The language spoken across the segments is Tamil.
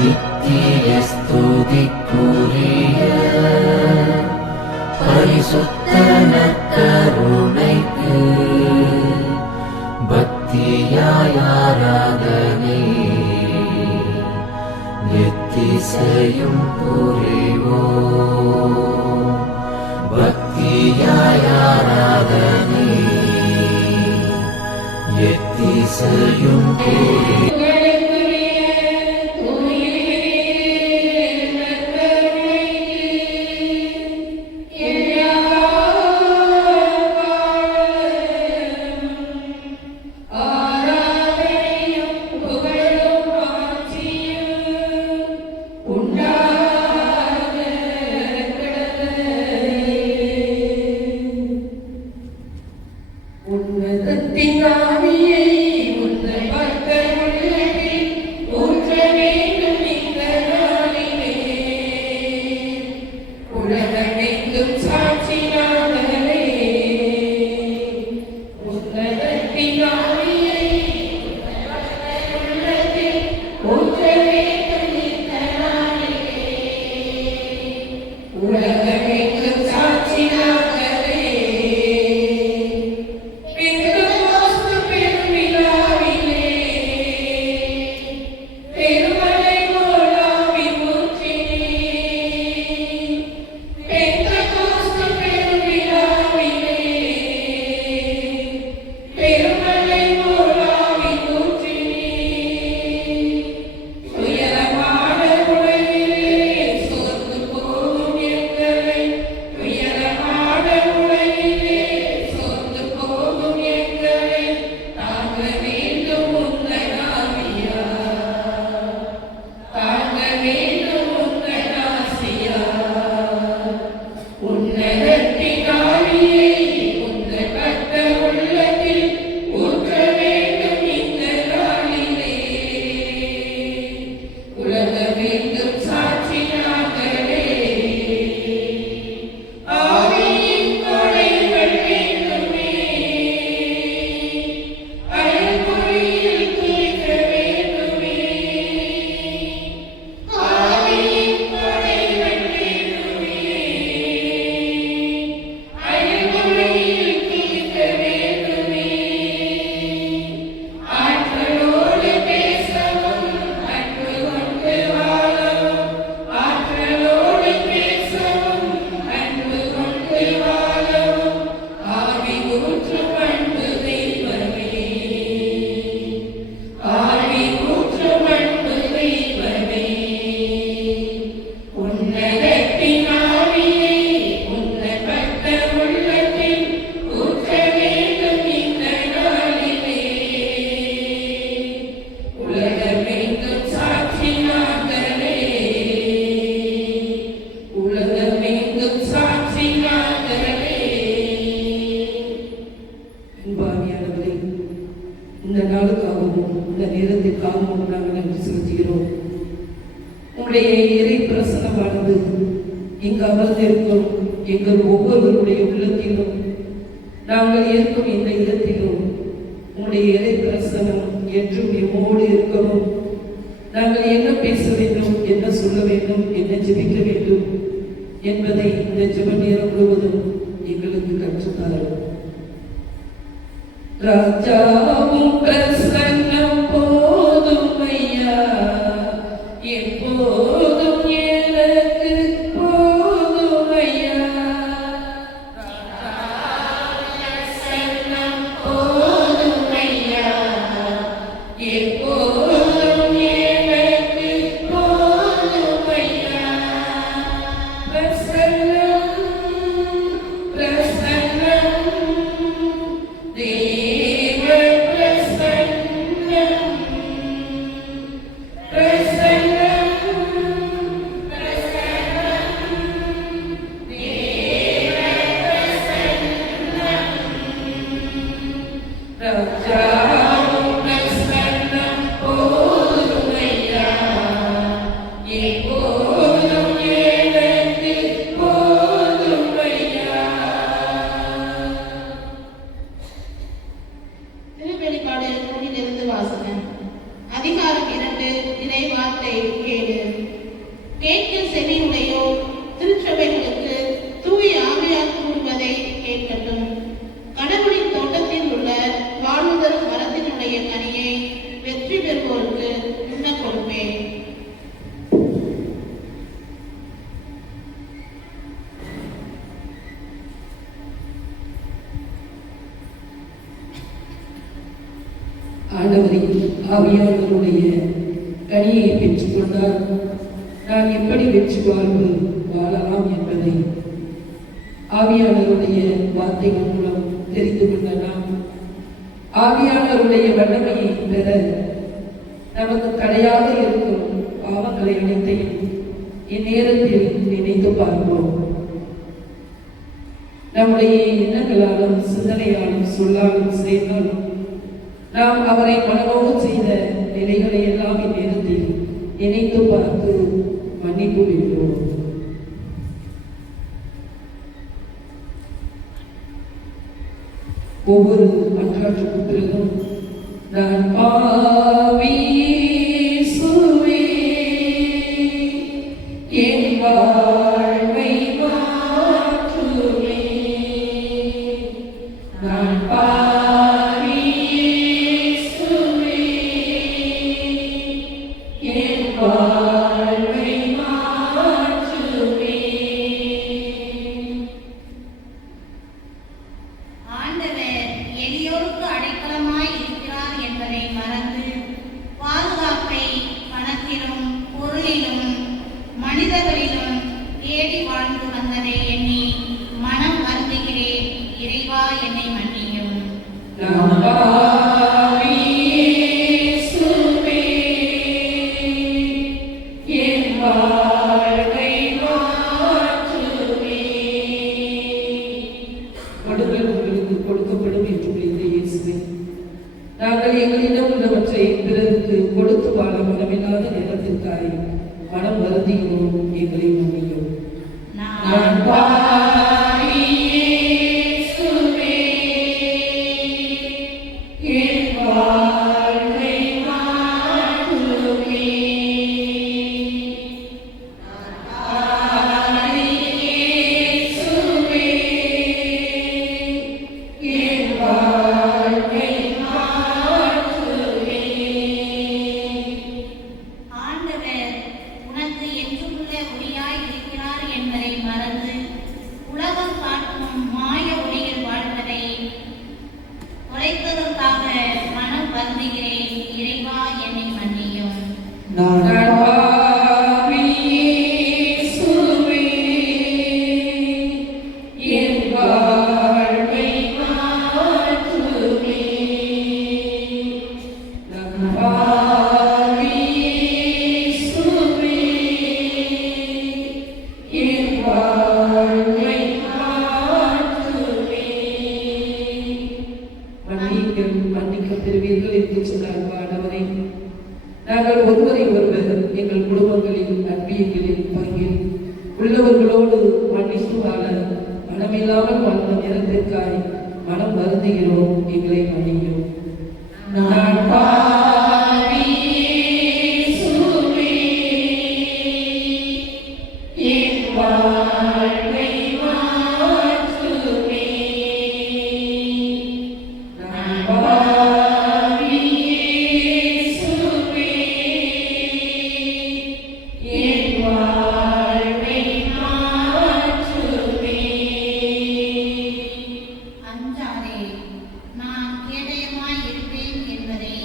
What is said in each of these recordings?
நித்திய ஸ்துதிக்குரிய பரிசுத்த நற்கருணைக்கு பக்தியாய் ஆராதனை எத்திசையும் புரிவோம். பக்தியாய் ஆராதனை எத்திசையும் புரிவோம். இந்த நாளுக்காகவும் இந்த நேரத்திற்காகவும் நாங்கள் நன்றி செலுத்துகிறோம். உங்களுடைய இறை பிரசனமானது இங்கு அமர்ந்திருக்கும் எங்கள் ஒவ்வொருவருடைய உள்ளத்திலும் நாங்கள் இருக்கும் இந்த இடத்திலும் உங்களுடைய இறை பிரசனம் என்றும் எம்மோடு இருக்கணும். நாங்கள் என்ன பேச வேண்டும், என்ன சொல்ல வேண்டும், என்ன ஜெபிக்க வேண்டும் என்பதை இந்த ஜெப நேரம் முழுவதும் எங்களுக்கு கற்றுத்தாரும். ராஜாவும் பிரசன்னம் போதும் ஐயா, எப்போதும் எனக்கு போதும் ஐயா. பிரசன்னம் போதும் ஐயா, எப்போதும் எனக்கு போதும் ஐயா. பிரசன்னம் பிரசன்னம் பிரசன்னம் ஆவியானவருடைய கனியை பெற்றுக்கொண்டால் நான் எப்படி வெற்றி வாழ்வு வாழலாம் என்பதை ஆவியானவருடைய வார்த்தைகள் மூலம் தெரிந்து கொண்ட நாம் ஆவியானவருடைய வல்லமையை பெற நமக்கு தடையாக இருக்கும் பாவங்களை அனைத்தையும் இந்நேரத்தில் நினைத்து பார்ப்போம். நம்முடைய எண்ணங்களாலும் சிந்தனையாலும் சொல்லாலும் செய்தாலும் நாம் அவரை மனதோடு செய்த நிலைகளை எல்லாம் இந்நேரத்தில் நினைத்து பார்த்து மன்னிப்பு பெறுவோம். ஒவ்வொரு அன்றாற்றுக்கு பிறகும் நான் பாவி சுவே என் வாழ்வை மாற்றுவே, நான் பாவி சுவே என் வாழ்வை மாற்றுவே. ஆண்டவர் எளியோருக்கு அடைக்கலமாய் இருக்கிறார் என்பதை மறந்து பாதுகாப்பை பணத்திலும் பொருளிலும் மனிதர்களிலும் தேடி வாழ்ந்து வந்ததை எண்ணி மனம் வருந்துகிறேன். இறைவா, என்னை மன்னியும். கொடுக்கப்படும் என்று உரைத்த இயேசுவே, நாங்கள் எங்களிடம் உள்ளவற்றை பிறருக்கு கொடுத்து வாழ மனமில்லாத நேரத்திற்காய் மனம் வருந்துகிறோம். எங்களை மன்னியும். நான் பாவி இயேசுவே, என் வாழ்வை மாற்றுவே. நான் பாவி இயேசுவே, என் வாழ்வை மாற்றுவே. ஆண்டவர் உனக்கு என்றுமுள்ள ஒளியாய் இருக்கிறார் என்பதை மறந்து உலகம் காட்டும் மாய ஒளியில் வாழ்வதை குறைத்ததற்காக மனம் வருந்துகிறேன். இறைவா, என்னை மன்னியும். நான் பாவி இயேசுவே, என் வாழ்வை மாற்றுவே. நான் பாவி இயேசுவே, என் வாழ்வை மாற்றுவே. மன்னியுங்கள், மன்னிக்கப் பெறுவீர்கள் என்று சொன்னார் ஆண்டவரே. நாங்கள் ஒருவரை ஒருவர் எங்கள் குடும்பங்களில் அன்பியங்களில் பங்கில் உள்ளவர்களோடு மன்னித்து வாழ மனமில்லாமல் வாழ்ந்த நேரத்திற்காய் மனம் வருந்துகிறோம். எங்களை மன்னியும். நான் பாவி இயேசுவே, என் வாழ்வை மாற்றுவே. நான் பாவி இயேசுவே, என் வாழ்வை மாற்றுவே. அஞ்சாதே, நான் கேடயமாய் இருப்பேன் என்பதை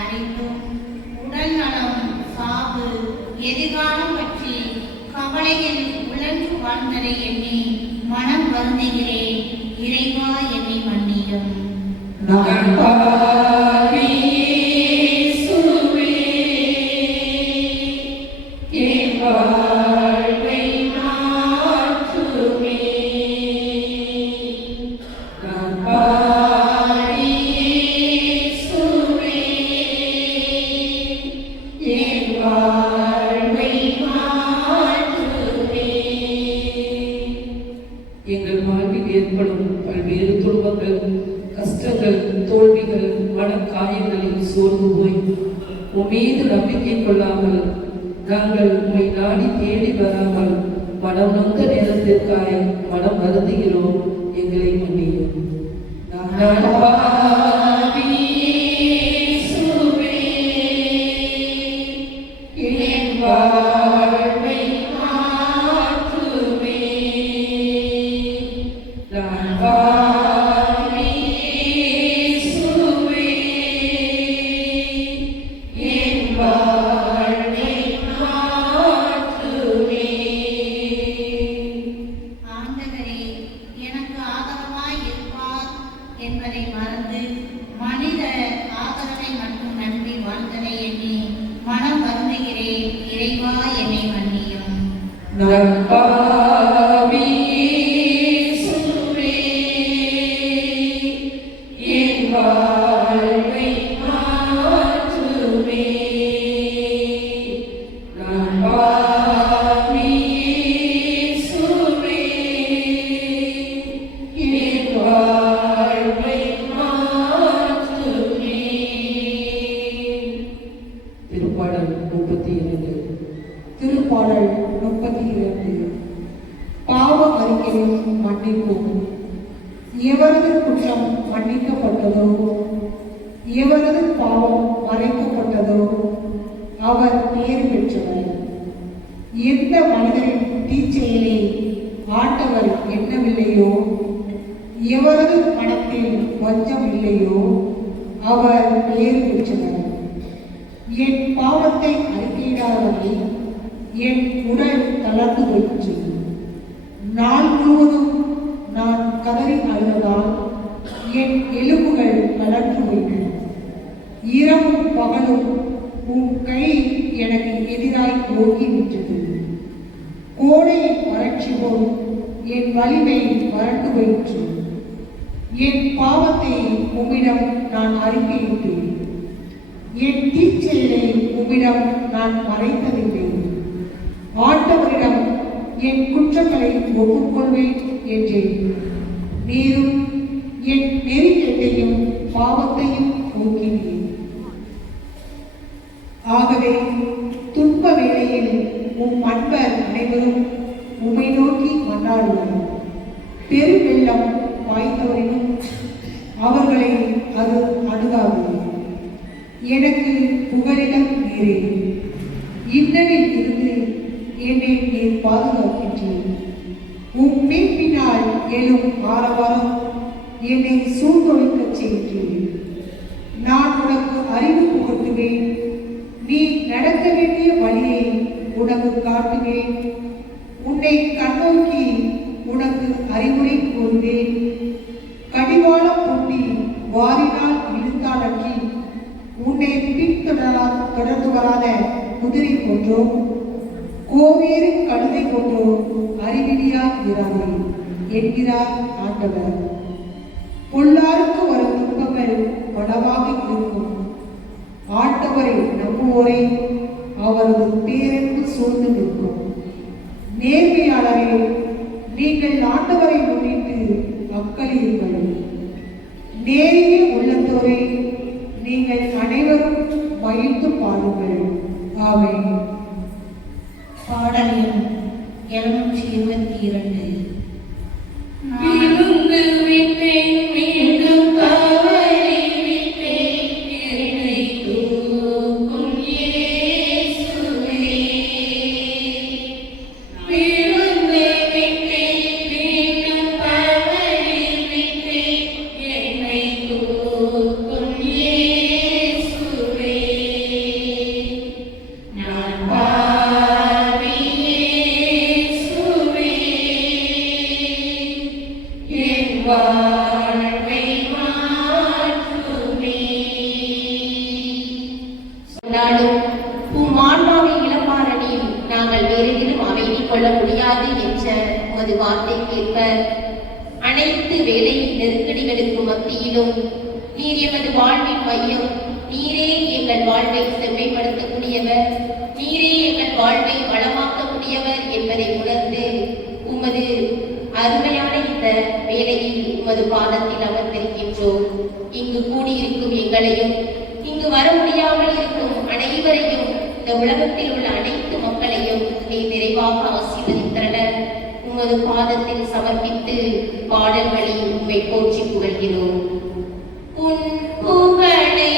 அறிந்தும் உடல் நலம், சாவு, எதிர்காலம் பற்றி கவலையில் உழன்று வாழ்ந்ததை எண்ணி மனம் வருந்துகிறேன். இறைவா, என்னை மன்னியும். நான் பாவி இயேசுவே, என் வாழ்வை மாற்றுவே. நான் பாவி இயேசுவே, என் வாழ்வை மாற்றுவே. எங்கள் வாழ்வில் ஏற்படும் பல்வேறு துன்பங்கள், கஷ்டங்கள், தோல்விகள், மனக்காயங்களில் சோர்ந்து போய் உன் மீது நம்பிக்கை கொள்ளாமல் நாங்கள் உம்மை நாடி தேடி வராமல் மனம் நொந்த நேரத்திற்காய் மனம் வருந்துகிறோம். எங்களை மன்னியும். நான் பாவி இயேசுவே, என் வாழ்வை மாற்றுவே. நான் பாவி இயேசுவே, நான் பாவி இயேசுவே, என் வாழ்வை மாற்றுமே. நான் பாவி இயேசுவே, என் வாழ்வை மாற்றுமே. திருப்பாடல் 32. திருப்பாடல் 32. பாவ அறிக்கையும் மன்னிப்பும். எவரது குற்றம் மன்னிக்கப்பட்டதோ, எவரது பாவம் மறைக்கப்பட்டதோ அவர் பேர் பெற்றவர். எந்த மனிதரின் தீச்செயலை ஆண்டவர் எண்ணவில்லையோ, எவரது மனத்தில் வஞ்சம் இல்லையோ அவர் பேர் பெற்றவர். என் பாவத்தை அறிக்கையிடாதவரை என் உடல் தளர்ந்து போயிற்று. நாள் முழுவதும் நான் கதறி அழுததால் என் எலும்புகள் தளர்ந்து போயின. இரவும் பகலும் உன் கை எனக்கு எதிராய் ஓங்கி நின்றது. கோடையின் வறட்சி போல் என் வலிமை வறண்டு போயிற்று. என் பாவத்தை உம்மிடம் நான் அறிக்கையிட்டேன். என் தீச்செயலை உம்மிடம் நான் மறைத்ததில்லை. ஆண்டவரிடம் என் குற்றங்களை ஒப்புக்கொள்வேன் என்றேன். நீரும் என் நெறிக்கேட்டையும் பாவத்தையும் போக்கினேன். ஆகவே துன்ப வேளையில் உம் அன்பர் அனைவரும் உம்மை நோக்கி மன்றாடுவர். பெருவெள்ளம் வாய்ந்தவரினும் அவர்களை அது அணுகாது. எனக்கு புகலிடம் நீரே. இன்னலில் இருந்து என்னை நீர் பாதுகாக்கின்றீர். உம் மீட்பினால் எழும் ஆரவாரம் என்னை சூழ்ந்தொழிக்கச் செய்கின்றீர். நான் உனக்கு அறிவு புகட்டுவேன். நீ நடக்க வேண்டிய வழியை உனக்கு காட்டுவேன். உன்னை கண்ணோக்கி உனக்கு அறிவுரை கூறுவேன். கடிவாளம் பூட்டி வாரினால் இழுத்தாலன்றி உன்னை தொடர்ந்து வராத குதிரை போன்றோ கோவேறு கழுதை போன்றோ அறிவிலியாய் இராதே என்கிறார் ஆண்டவர். பொல்லாருக்கு வரும் துன்பங்கள் பலவாக இருக்கும். ஆண்டவரை நம்புவோரை அவரது பேரன்பு சூழ்ந்து நிற்கும். நேர்மையாளரே, நீங்கள் ஆண்டவரை முன்னிட்டு அக்களியுங்கள். நேரிய உள்ளத்தோரே, நீங்கள் அனைவரும் மகிழ்ந்து பாடுங்கள். ஆமென். பாடல் எண் 222. விழுந்து விட்டேன், மீண்டும் தவறி விட்டேன், என்னை தூக்கும் இயேசுவே. விழுந்து விட்டேன், மீண்டும் தவறி விட்டேன், என்னை தூக்கும் இயேசுவே. நான் பாவி இயேசுவே, என் வாழ்வை மாற்றுமே. சொன்னாலும் பூமாண்டாவை இளமாறனில் நாங்கள் வேறெதிலும் அமைதி கொள்ள முடியாது என்ற உமது வார்த்தைக்கேற்ப அனைத்து வேலை நெருக்கடிகளுக்கு மத்தியிலும் நீர் எமது வாழ்வின் மையம். நீரே எங்கள் வாழ்வை செம்மைப்படுத்தக்கூடியவர், நீரே எங்கள் வாழ்வை வளமாக்கக்கூடியவர் என்பதை உணர்ந்து உமது அருமையான இந்த வேளையில் உமது பாதத்தில் அமர்ந்திருக்கின்றோம். இங்கு கூடியிருக்கும் எங்களையும், இங்கு வர முடியாமல் இருக்கும் அனைவரையும், இந்த உலகத்தில் உள்ள அனைத்து மக்களையும் நீ நிறைவாக ஆசீர்வதித்தரன உமது பாதத்தில் சமர்ப்பித்து பாடல்களில் உம்மை போற்றி புகழ்கிறோம். உன் புகழை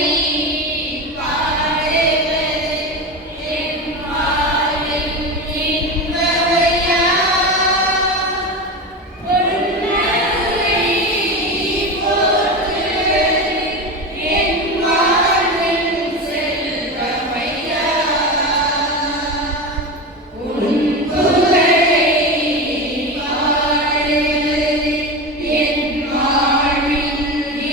என் வாழ்வில்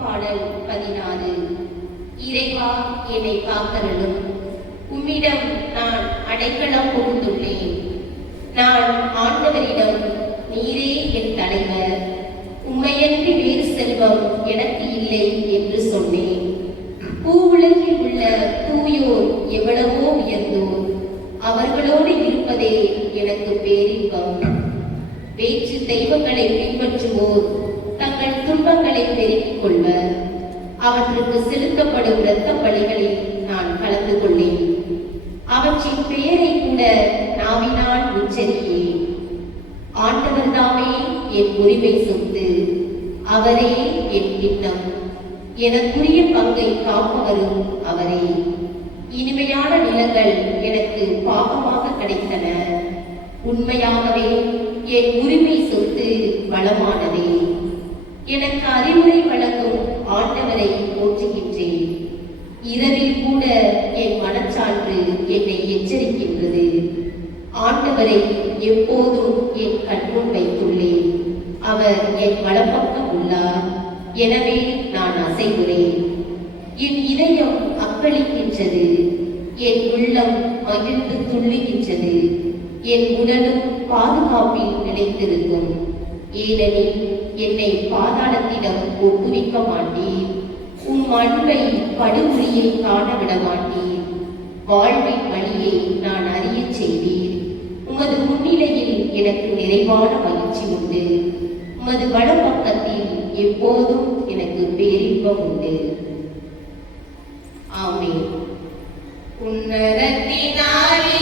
திருப்பாடல் 16. இறைவா, என்னை காத்தருளும். உம்மிடம் நான் அடைக்கலம் புகுந்துள்ளேன். நான் ஆண்டவரிடம், நீரே என் தலைவர், உம்மையன்றி வேறு செல்வம் எனக்கு இல்லை என்று சொன்னேன். பூவுலகில் உள்ள தூயோர் எவ்வளவோ உயர்ந்தோர், அவர்களோடு இருப்பதே எனக்கு பேரின்பம். வேற்று தெய்வங்களை பின்பற்றுவோர் தங்கள் துன்பங்களை பெருக்கிக் கொள்வர். அவற்றுக்கு செலுத்தப்படும் இரத்த பலிகளில் நான் கலந்து கொண்டேன். அவற்றின் பெயரை கூட நாவினால் உச்சரித்தேன். ஆண்டவர் தாமே என் உரிமை சொத்து, அவரே என் கிண்ணம். எனக்குரிய பங்கை காப்பவரும் அவரே. இனிமையான நிலங்கள் எனக்கு பாகமாக கிடைத்தன. உண்மையாகவே என் உரிமை சொத்து வளமானதே. எனக்கு அறிவுரை வழங்கும் ஆண்டவரை போற்றுகின்றேன். இரவில் கூட என் மனச்சான்று என்னை எச்சரிக்கின்றது. ஆண்டவரை எப்போதும் என் கண்முன் வைத்துள்ளேன். அவர் என் வலப்பக்கம் உள்ளார், எனவே நான் அசைவுறேன். என் இதயம் அக்களிக்கின்றது, என் உள்ளம் மகிழ்ந்து துள்ளுகின்றது. என் உடலும் பாதுகாப்பில் நிலைத்திருக்கும். ஏனெனில் என்னை பாதாளத்திடம் ஒப்புவிக்க மாட்டீர். உம் அன்பை படுகொலியை காண விட மாட்டீர். வாழ்வின் வழியை நான் அறியச் செய்வீர். உமது முன்னிலையில் எனக்கு நிறைவான மகிழ்ச்சி உண்டு. உமது வலப்பக்கத்தில் எப்போதும் எனக்கு பேரின்பம் உண்டு. ஆமென். உன்னதத்தினாலே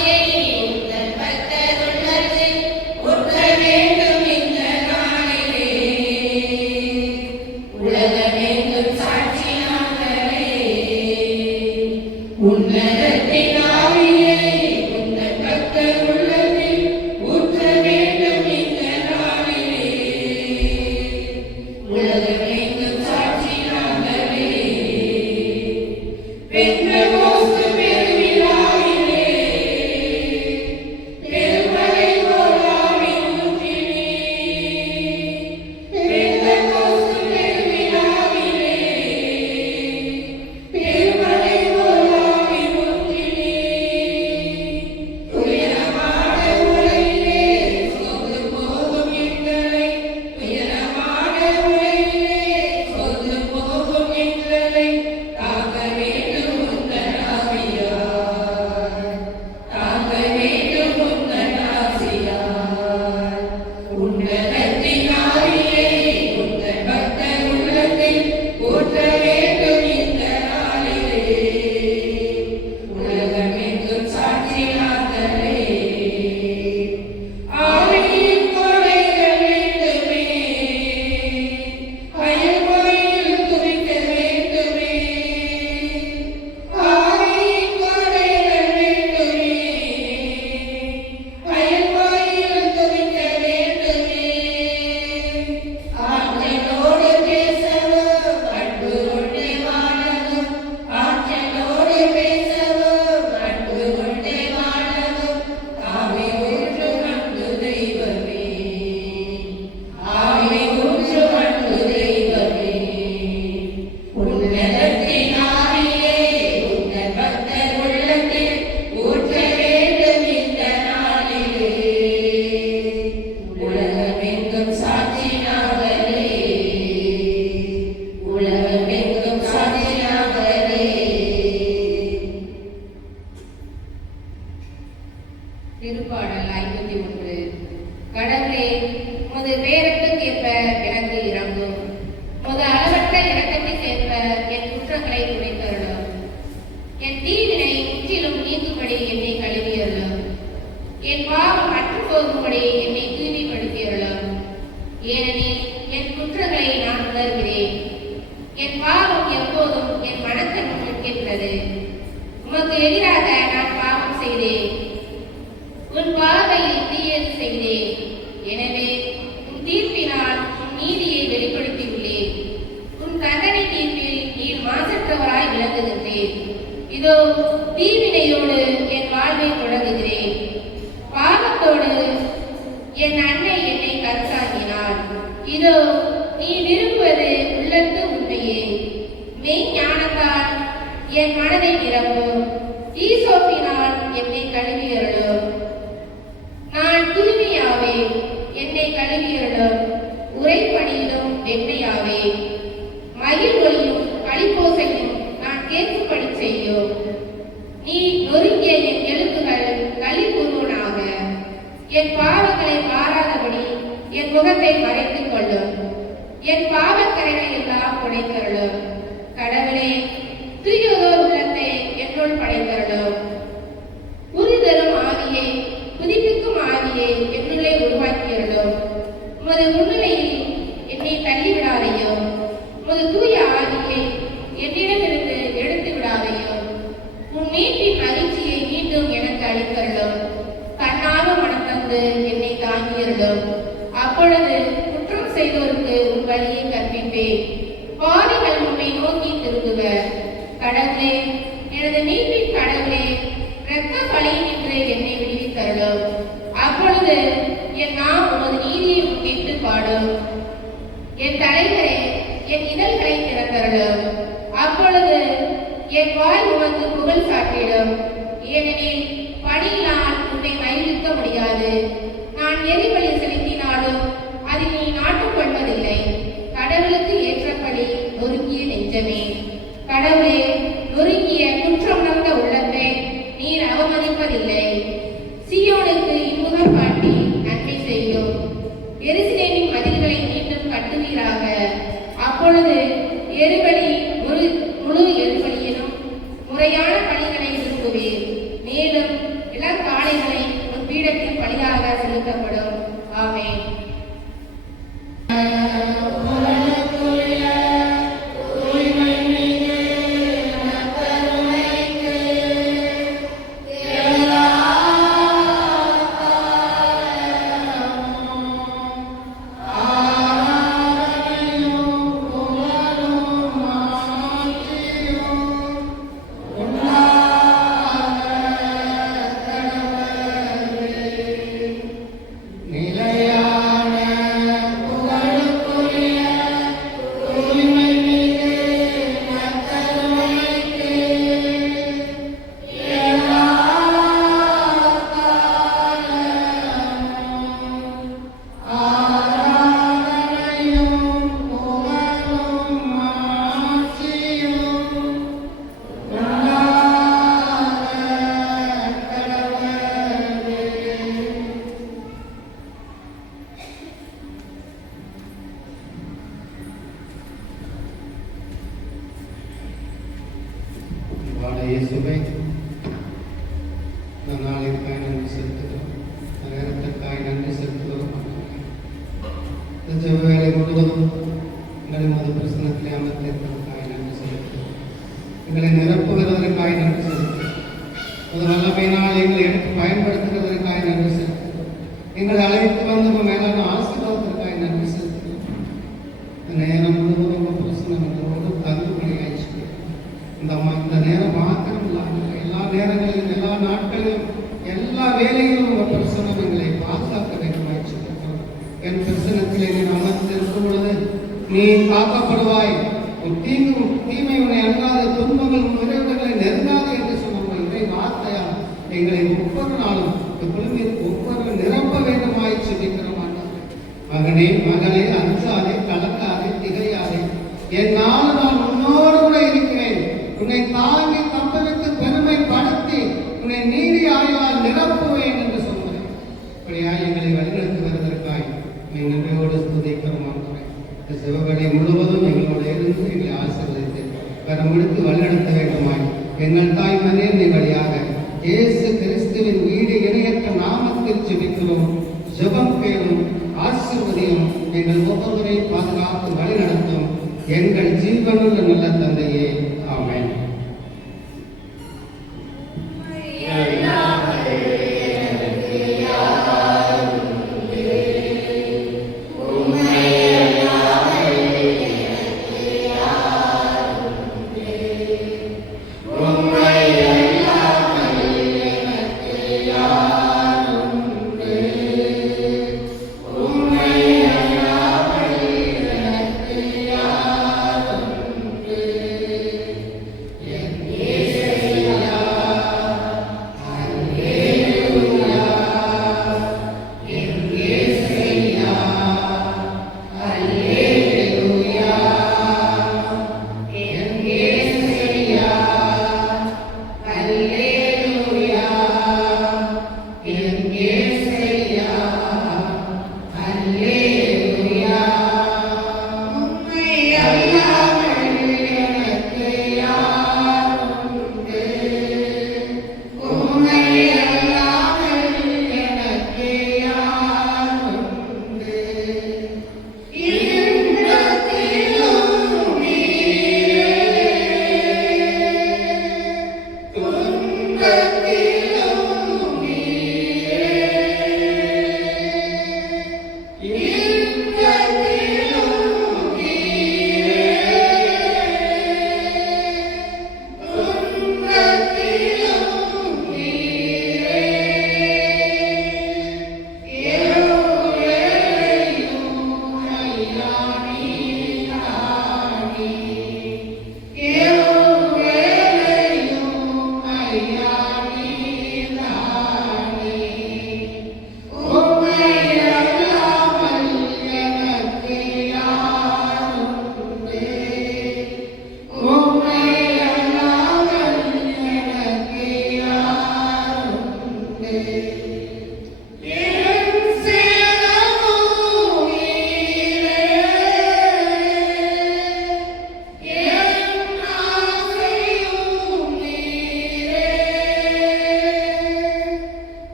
திருப்பாடல் 51. கடவுளே, உமது பேரன்புக்கேற்ப எனக்கு இரங்கும். உமது அளவற்ற இரக்கத்திற்கு ஏற்ப என் குற்றங்களை துடைத்தருளும். என் தீவினை முற்றிலும் நீங்கும்படி என்னை கழுவியருளும். என் பாவம் அற்று போகும்படி என்னை தூய்மைப்படுத்தியருளும். ஏனெனில் என் குற்றங்களை நான் உணர்கிறேன். என் பாவம் எப்போதும் என் மனக்கண் நிற்கின்றது. உமக்கு எதிராக நான் பாவம் செய்தேன். உன் பார்வையில் தீயது செய்தேன். எனவே உன் தீர்ப்பினால் உன் நீதியை வெளிப்படுத்தியுள்ளேன். உன் தண்டனை தீர்ப்பில் நீர் மாசற்றவராய் விளங்குகின்றேன். இதோ தீவினையோடு என் வாழ்வை தொடங்குகிறேன். பாவத்தோடு என் அன்னை என்னை கற்சாங்கினார். இதோ நீ விரும்புவது உள்ளத்து உண்மையே. என் மனதை நிரப்பும். ஈசோப்பினால் என்னை கழுவியருளும். நான் தூய்மையாவே, என்னை கழுவியருளும். உரைப்பணியிலும் வெண்மையாவே, மயில் ஒளியும் களிப்போசையும் நான் கேட்கும்படி செய்யும். நீ நொறுங்கிய என் எலும்புகள் களி கூறுவனாக. என் பாவங்களை மாறாதபடி என் முகத்தை மறைத்துக் கொள்ளும். என் பாவக்கரைகளை எல்லாம் உடைத்தருளும். கடவுளே, தூயோதோர் உள்ளத்தை என்னுள் படைத்தருளும். உறுதலும் ஆவியை, புதுப்பிக்கும் ஆவியை என்னுள்ளே உருவாக்கியருளும். உமது முன்னிலையில் என்னை தள்ளிவிடாதையும். உமது தூய ஆவியை என்னிடமிருந்து எடுத்து விடாதையும். உன் மீட்பின் மகிழ்ச்சியை மீண்டும் எனக்கு அளித்தருளும். கண்ணாக மனம் தந்து என்னை தாங்கியருளும். அப்பொழுது குற்றம் செய்தோருக்கு உன் வழியை கற்பிப்பேன். பாவிகள் உன்னை நோக்கி திரும்புவர். கடவுளே, எனது மீட்பின் கடவுளே, இரத்த பழி நின்று என்னை விடுவித்தருளும். அப்பொழுது என் நாம் உமது நீதியை முன்னிட்டு பாடும். என் தலைவரே, என் இதழ்களை திறந்தருளும். அப்பொழுது என் வாய் உமக்கு புகழ் சாட்டிடும். ஏனெனில் பணியினால் உன்னை மகிழ்விக்க முடியாது. நான் எரிபலி செலுத்தினாலும் அதில் நீ நாட்டம் கொள்வதில்லை. கடவுளுக்கு ஏற்றபடி நொறுங்கிய நெஞ்சமே, கடவுளே, நொறுங்கிய குற்றமுணர்ந்த உள்ளத்தை நீர் அவமதிப்பதில்லை. சீயோனுக்கு இன்முகம் காட்டி நன்மை செய்யும். எருசலேமின் மதில்களை மீண்டும் கட்டுவீராக. அப்பொழுது எருபலி முழு எருபலியிலும் முறையான பலிகளை விரும்புவீர். மேலும் இளங்காளைகளை உன் பீடத்தில் பலியாக செலுத்தப்படும். ஆமென். இயேசுவை இந்த நாளிற்காய் நன்றி செலுத்துகிறோம். நேரத்திற்காய் நன்றி செலுத்துகிறோம். இந்த ஜெப வேலை முழுவதும் எங்களை மது பிரசனத்திலே அமர்த்திருப்பதற்காய் நன்றி செலுத்துகிறோம். எங்களை நிரப்புகிறதற்காய் நன்றி செலுத்துகிறோம். அது வல்லமையினால் எங்களை எடுத்து பயன்படுத்துகிறதற்காய் நன்றி செலுத்துகிறோம். எங்களை அழைத்து வந்து மேலான ஆசீர்வாதத்திற்காய் நன்றி செலுத்துகிறோம். இந்த நேரம் முழுவதும் பிரசனம் எங்களோடு தங்குபடியாயிற்று. இந்த நேரம் மாத்திரம் இல்லாமல் எல்லா நேரங்களிலும் எல்லா நாட்களிலும் எல்லா வேலையிலும் ஒரு பிரசனம் எங்களை பாதுகாக்க வேண்டுமாய் சொல்லியிருக்கிறோம். என் பிரசனத்திலே நீ அமர்ந்திருக்கும் பொழுது நீ காக்கப்படுவாய். தீமை உன்னை அல்லாத துன்பங்கள் உறவுகளை நெருங்காது என்று சொன்ன இதை வார்த்தையால் எங்களை ஒவ்வொரு நாளும் குழுவிற்கு ஒவ்வொரு நிரப்ப வேண்டுமாய் சொல்லியிருக்கிறோம். மகனே, மகளே, அஞ்சாதே, கலக்காதே, திகையாதே. என்னால் நான் உன்னோடு கூட இருக்கிறேன். உன்னை தாங்கி தப்பவித்து பெருமைப்படுத்தி உன்னை நீதி ஆய்வால் நிரப்புவேன் என்று சொன்னேன். இப்படியாய் எங்களை வழிநடத்தி வருவதற்காய் நன்றியோடு ஸ்துதிக்கிறோம். இந்த சிவகலை முழுவதும் எங்களோடு இருந்து எங்களை ஆசீர்வதித்து கரமெடுத்து வழிநடத்த வேண்டுமாய் எங்கள் தாய் மன்னே வழியாக இயேசு கிறிஸ்துவின் வீடு இணையற்ற நாமத்தில் ஜெபிக்கிறோம். ஜெபம் கேளும், ஆசீர்வதியும், எங்கள் ஒவ்வொருவரையும் பாதுகாத்து வழிநடத்தும் எங்கள் ஜீவனுள்ள நல்ல தந்தையே. ஆமென்.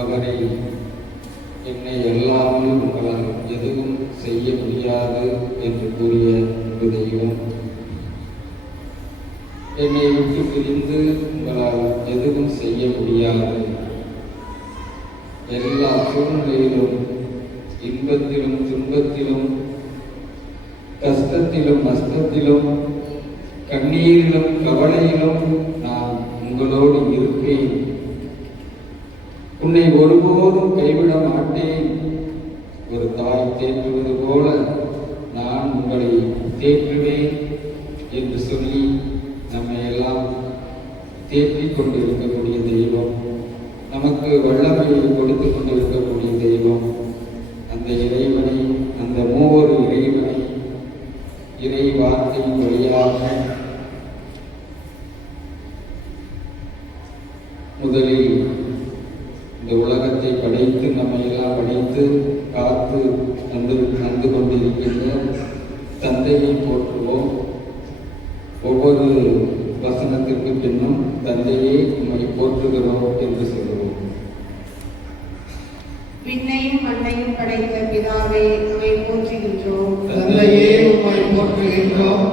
அவரை என்னை அல்லாமல் உங்களால் எதுவும் செய்ய முடியாது என்று கூறிய ஒரு தெய்வம், என்னை விட்டு பிரிந்து உங்களால் எதுவும் செய்ய முடியாது, எல்லா சூழ்நிலையிலும், இன்பத்திலும் துன்பத்திலும், கஷ்டத்திலும் நஷ்டத்திலும், கண்ணீரிலும் கவலையிலும் நான் உங்களோடு இருப்பேன், உன்னை ஒருபோதும் கைவிட மாட்டேன், ஒரு தாய் தேற்றுவது போல நான் உங்களை தேற்றுவேன் என்று சொல்லி நம்மை எல்லாம் தேற்றிக் கொண்டிருக்கக்கூடிய தெய்வம், நமக்கு வல்லமையை கொடுத்து கொண்டிருக்கக்கூடிய தெய்வம், அந்த இறைவனை, அந்த மூவொரு இறைவனை இறை வார்த்தையின் வழியாக முதலில் இந்த உலகத்தை படைத்து நம்மை எல்லாம் படைத்து காத்து தந்து கொண்டிருக்கின்ற தந்தையை போற்றுவோம். ஒவ்வொரு வசனத்திற்கு பின்னும் தந்தையை நம்மை போற்றுகிறோம் என்று சொல்லுவோம். விண்ணையும் மண்ணையும் படைத்த பிதாவே உம்மை போற்றுகின்றோம். தந்தையே உம்மை போற்றுகின்றோம்.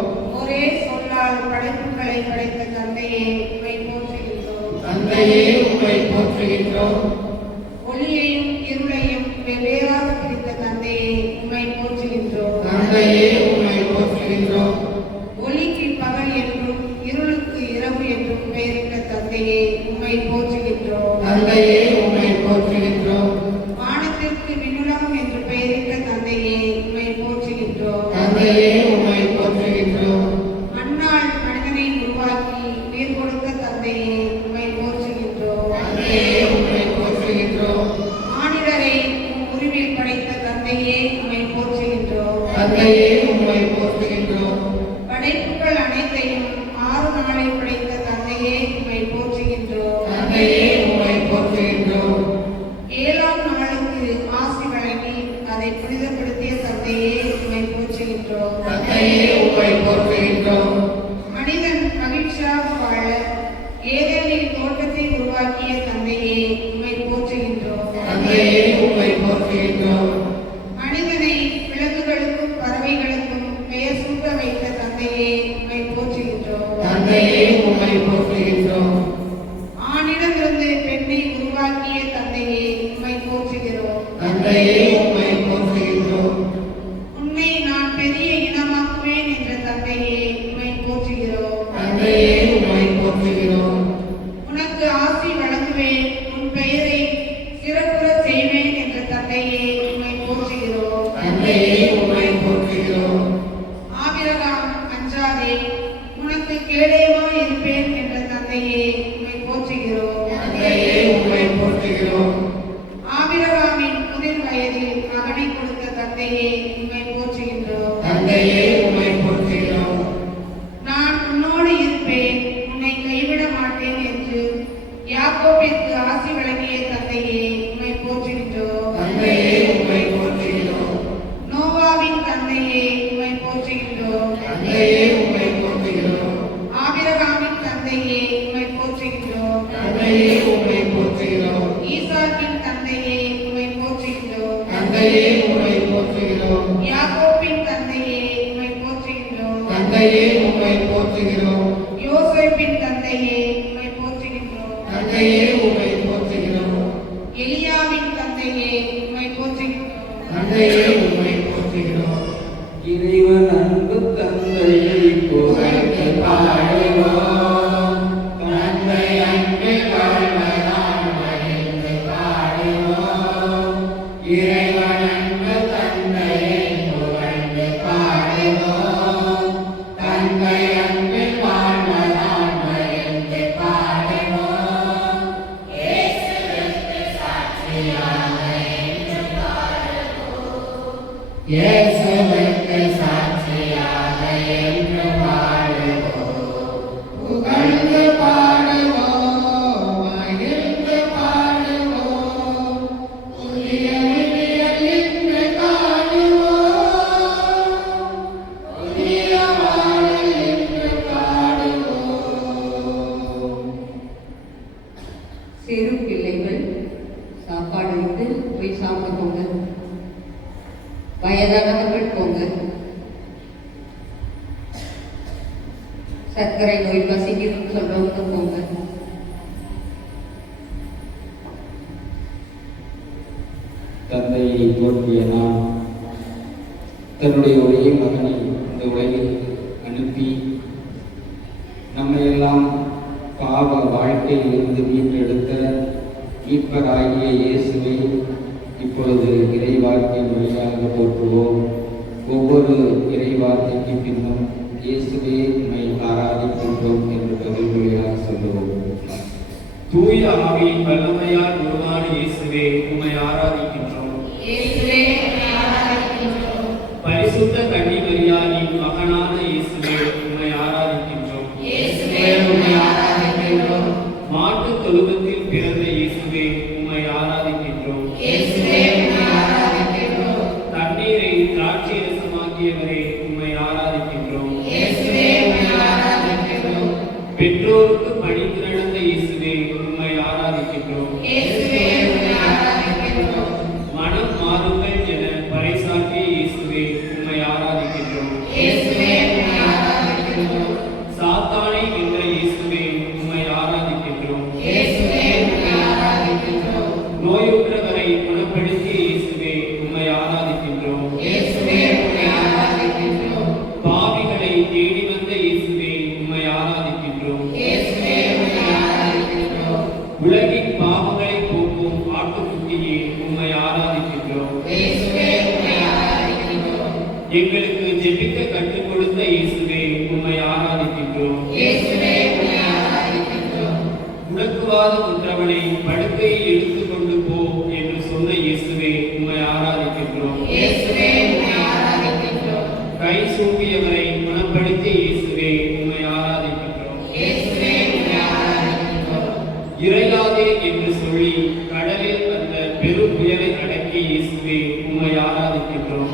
ஒரே சொல்லால் படைப்புகளை படைத்த தந்தையே உம்மை போற்றுகின்றோம். தந்தையே உம்மை போற்றுகின்றோம். ஒளியையும் இருளையும் வெவ்வேறாக பிரித்த தந்தையே உம்மை போற்றுகின்றோம். தந்தையே உம்மை போற்றுகின்றோம். ஒளிக்கு பகல் என்றும் இருளுக்கு இரவு என்றும் பெயரிட்ட தந்தையே உம்மை போற்றுகின்றோம். தந்தையே உம்மை போற்றுகின்றோம். வானத்திற்கு விண்ணுலகம் என்று பெயரிட்ட தந்தையே உம்மை போற்றுகின்றோம். தந்தையே உம்மை போற்றுகின்றோம். மண்ணால் மனிதனை உருவாக்கி உயிர் கொடுத்த தந்தையே உம்மை போற்றுகின்றோம். தந்தையே உம்மை போற்றுகின்றோம். மானிடரை உம் உருவில் படைத்த தந்தையே உம்மை போற்றுகின்றோம். தந்தையே உம்மை போற்றுகின்றோம். படைப்புகள் அனைத்தையும் 6 நாளில் படைத்த தந்தையே உம்மை போற்றுகின்றோம். தந்தையே உம்மை போற்றுகின்றோம். 7ஆம் நாளுக்கு ஆசி வழங்கி அதை புனிதப்படுத்திய தந்தையே உம்மை போற்றுகின்றோம். தந்தையே உம்மை போற்றுகின்றோம். மனிதன் மகிழ்ச்சியாக வாழ ஏதேனில் தோட்டத்தை உருவாக்கிய தந்தையே உம்மை போற்றுகின்றோம். தந்தையே உம்மை போற்றுகின்றோம். மனிதனை விலங்குகளுக்கும் பறவைகளுக்கும் பெயர் சூட்ட வைத்த தந்தையே உம்மை போற்றுகின்றோம். தந்தையே உம்மை போற்றுகின்றோம். ஆணிடமிருந்து பெண்ணை உருவாக்கிய தந்தையே உம்மை போற்றுகிறோம். தந்தையே உம்மை போற்றுகின்றோம். உன்னை நான் பெரிய இனமாக்குவேன் என்ற தந்தையே உம்மை போற்றுகிறோம். தந்தையே உம்மை போற்றுகிறோம். உனக்கு ஆசி வழங்குவேன், உன் பெயரை சிறப்புறச் செய்வேன் என்ற தந்தையே உம்மை போற்றுகிறோம். தந்தையே உம்மை போற்றுகிறோம். ஆபிரகாம் அஞ்சாதே, உனக்கு கேடயமா இருப்பேன் என்ற தந்தையே உம்மை போற்றுகிறோம். தந்தையே உம்மை போற்றுகிறோம். ஆபிரகாமின் முதிர் வயதில் மகனை கொடுத்த தந்தையே உம்மை போற்றுகின்றோம். தந்தையே உம்மை போற்றுகிறோம். நான் உன்னோடு இருப்பேன், உன்னை கைவிட மாட்டேன் என்று யாக்கோபிற்கு ஆசி வழங்கிய தந்தையே உம்மை போற்றுகின்றோம். தந்தையே உம்மை போற்றுகிறோம். நோவாவின் தந்தையே உம்மை போற்றுகின்றோம். தந்தையே உம்மை போற்றுகிறோம். ஆபிரகாமின் தந்தையே உம்மை போற்றுகின்றோம். தந்தையே உம்மை போற்றுகிறோம். ஈசாக்கின் தந்தையே உம்மை போற்றுகின்றோம். தந்தையே உம்மை போற்றுகிறோம். யாக்கோபின் தந்தையே உம்மை போற்றுகின்றோம். தந்தையே உம்மை போற்றுகிறோம். யோசேப்பின் தந்தையே உம்மை போற்றுகின்றோம். தந்தையே உம்மை போற்றுகிறோம். எலியாவின் தந்தையே உம்மை போற்றுகின்றோம். தந்தையே உம்மை போற்றுகிறோம். இறைவன் அன்பு தந்தையை புகழ்ந்து பாடுவோம். தந்தை அன்பில் வாழ்வதால் மகிழ்ந்து பாடுவோம். இறைவன் அன்பு தந்தையை புகழ்ந்து பாடுவோம். தந்தை அன்பில் வாழ்வதால் மகிழ்ந்து பாடுவோம். இயேசுவுக்கு சாட்சியாக என்று பாடுவோம். இயேசுவுக்கு சாட்சியாக என்று பாடுவோம். புகழ்ந்து பாடுவோம், மகிழ்ந்து பாடுவோம். புதிய விடியல் இன்று காணுவோம். புதிய வாழல் இன்று பாடுவோம். சிறு பிள்ளைகள் போய் சாப்பிட்டுக்கோங்க. வயதானவர்கள் போங்க. சர்க்கரை நோய் பசிக்குதுன்னு சொல்றவங்க போங்க. தந்தையை தோற்றிய நான் தன்னுடைய ஒரே மகனை இந்த உலகில் அனுப்பி நம்மையெல்லாம் பாவ வாழ்க்கையில் இருந்து மீட்டெடுத்த மீட்பராகிய இயேசுவை இப்பொழுது இறைவார்த்தை வழியாக போற்றுவோம். ஒவ்வொரு இறைவார்த்தைக்கு பின்னும் இயேசுவே உம்மை ஆராதிக்கின்றோம் என்று பதில்மொழியாக சொல்லுவோம். தூய ஆவியின் வல்லமையால் உருவான இயேசுவே உம்மை ஆராதிக்கின்றோம். பரிசுத்த கன்னி மரியாளின் மகனான இயேசுவே உம்மை ஆராதிக்கின்றோம். மாட்டு தொழுவத்தில் பிறந்த இயேசுவே உம்மை ஆராதிக்கின்றோம். தண்ணீரை திராட்சை ரசமாக்கியவரே உம்மை ஆராதிக்கின்றோம். பெற்றோருக்கு பணிந்து நடந்த இயேசுவே உம்மை ஆராதிக்கின்றோம். மனம் மாறுங்கள் என பறைசாற்றிய இயேசுவே உம்மை ஆராதிக்கின்றோம். சாத்தானை வென்ற இயேசுவே உம்மை ஆராதிக்கின்றோம். நோயுற்றவரை குணப்படுத்திய இயேசுவே உம்மை ஆராதிக்கின்றோம். பாவிகளை தேடி வந்த இயேசுவே உம்மை ஆராதிக்கின்றோம். உலகின் பாவங்களை போக்கும் ஆட்டுக்குட்டியே உம்மை ஆராதிக்கின்றோம். எங்களுக்கு ஜெபிக்க கற்றுக் கொடுத்த இயேசுவே உம்மை ஆராதிக்கின்றோம். முடக்குவாத உற்றவனை படுக்கையை எடுத்துக் கொண்டு போ என்று சொன்ன இயேசுவே உம்மை ஆராதிக்கின்றோம். கை சூம்பியவரை குணப்படுத்திய இயேசுவே உம்மை ஆராதிக்கின்றோம். இறையாதே என்று சொல்லி கடலில் வந்த பெரும் புயலை அடக்கிய இயேசுவே உம்மை ஆராதிக்கின்றோம்.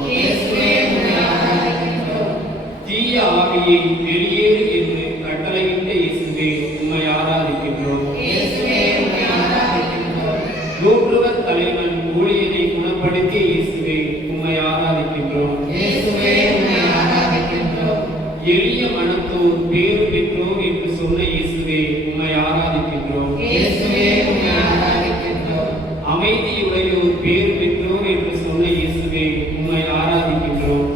தீய ஆவியை வெளியேறு என்று கட்டளையிட்ட இயேசுவே உம்மை ஆராதிக்கின்றோம். நூற்றுவர் தலைவன் ஊழியனை குணப்படுத்திய இயேசுவே உம்மை ஆராதிக்கின்றோம். எளிய மனத்தோர் பேறு பெற்றோர் என்று சொன்ன இயேசுவே உம்மை ஆராதிக்கின்றோம். அமைதியுடையோர் பேறு பெற்றோர் என்று சொன்ன இயேசுவே உம்மை ஆராதிக்கின்றோம்.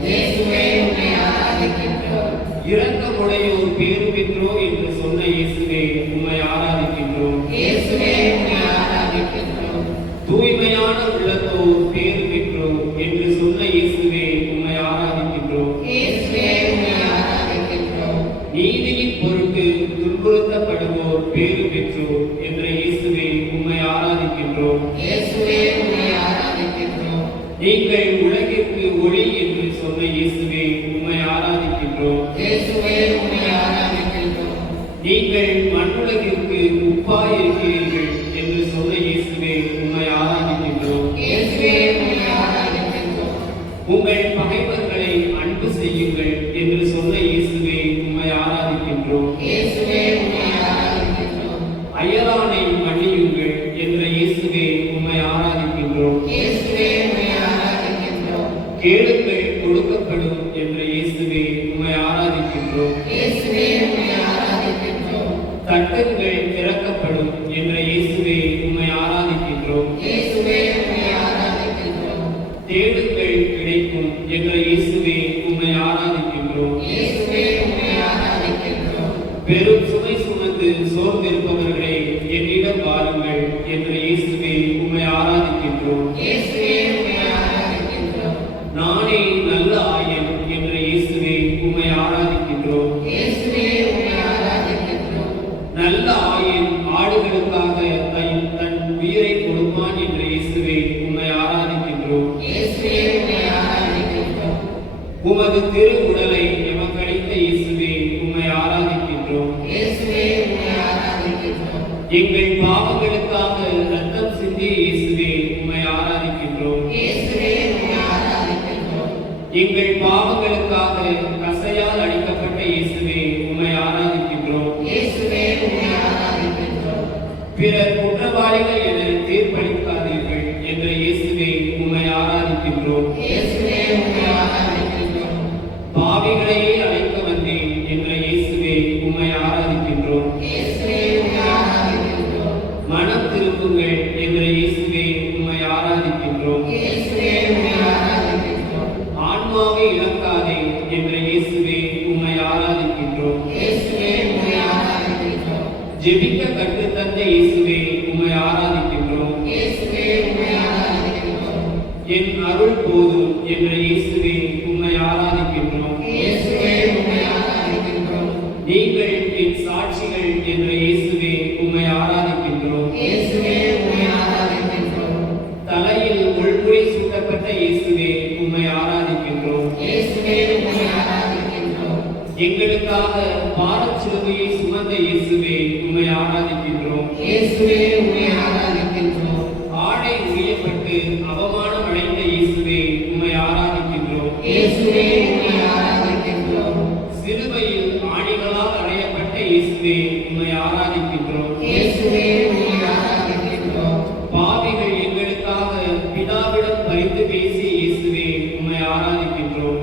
இரக்கமுடையோர் பேறு பெற்றோர் என்று சொன்ன இயேசுவே உம்மை ஆராதிக்கின்றோம். தூய்மையான உள்ளத்தோர் பேறு பெற்றோர் என்று சொன்ன இயேசுவே உம்மை ஆராதிக்கின்றோம். நீதியின் பொருட்டு துன்புறுத்தப்படுவோர் பேறு பெற்றோர் என்ற இயேசுவே உம்மை ஆராதிக்கின்றோம். நீங்கள் உலகிற்கு ஒளி என்று சொன்ன இயேசுவே உம்மை ஆராதிக்கின்றோம். நீங்கள் மண்ணுலகிற்கு உப்பாய் இருக்கிறீர்கள் என்று சொன்ன இயேசுவே உம்மை ஆராதிக்கின்றோம். உங்கள் பகைவர்களை அன்பு செய்யுங்கள் என்று சொன்ன இயேசுவே உம்மை ஆராதிக்கின்றோம். அயலானை மன்னியுங்கள் என்ற இயேசுவே உம்மை ஆராதிக்கின்றோம். கேளுங்கள் கொடுக்கப்படும் என்ற இயேசுவே உம்மை ஆராதிக்கின்றோம். தட்டுங்கள் திறக்கப்படும் என்ற இயேசுவே உம்மை ஆராதிக்கின்றோம். தேடுங்கள் கிடைக்கும் என்ற இயேசுவே உம்மை ஆராதிக்கின்றோம். பெரும் சுமை சுமந்து சோர்ந்திருப்பவர்களே என்னிடம் வாருங்கள் என்ற இயேசுவே உம்மை ஆராதிக்கின்றோம். நானே நல்ல ஆயன் என்ற இயேசுவே உம்மை ஆராதிக்கின்றோம். நல்ல ஆயன் ஆடுகளுக்காக தன் உயிரை கொடுப்பான் என்ற இயேசுவே உம்மை ஆராதிக்கின்றோம். உமது திரு உடலை எமக்களித்த இயேசுவே உம்மை ஆராதிக்கின்றோம். எங்கள் பாவங்களுக்காக ரத்தம் சிந்திய இயேசுவே உம்மை ஆராதிக்கின்றோம். எங்கள் பாவங்களுக்காக கசையால் அடிக்கப்பட்ட இயேசுவே உம்மை ஆராதிக்கின்றோம். பிறர் குற்றவாளிகள் என தீர்ப்பளிக்காதீர்கள் என்ற இயேசுவே ஜெபிக்க கற்றுத்தந்த இயேசுவே உம்மை ஆராதிக்கின்றோம். என் அருள் போதும் என்ற இயேசுவே உம்மை ஆராதிக்கின்றோம். நீங்கள் என் சாட்சிகள் என்ற இயேசுவே உம்மை ஆராதிக்கின்றோம். தலையில் முள்முடி சூட்டப்பட்ட இயேசுவே உம்மை ஆராதிக்கின்றோம். எங்களுக்காக பாரச்சிலுவையை சுமந்த இயேசுவே உம்மை ஆராதிக்கின்றோம். ஆடை உரியப்பட்டு அவமானம் அடைந்த இயேசுவே உம்மை ஆராதிக்கின்றோம். சிலுவையில் ஆணிகளால் அறையப்பட்ட இயேசுவே உம்மை ஆராதிக்கின்றோம். பாவிகள் எங்களுக்காக பிதாவிடம் பரிந்து பேசிய இயேசுவே உம்மை ஆராதிக்கின்றோம்.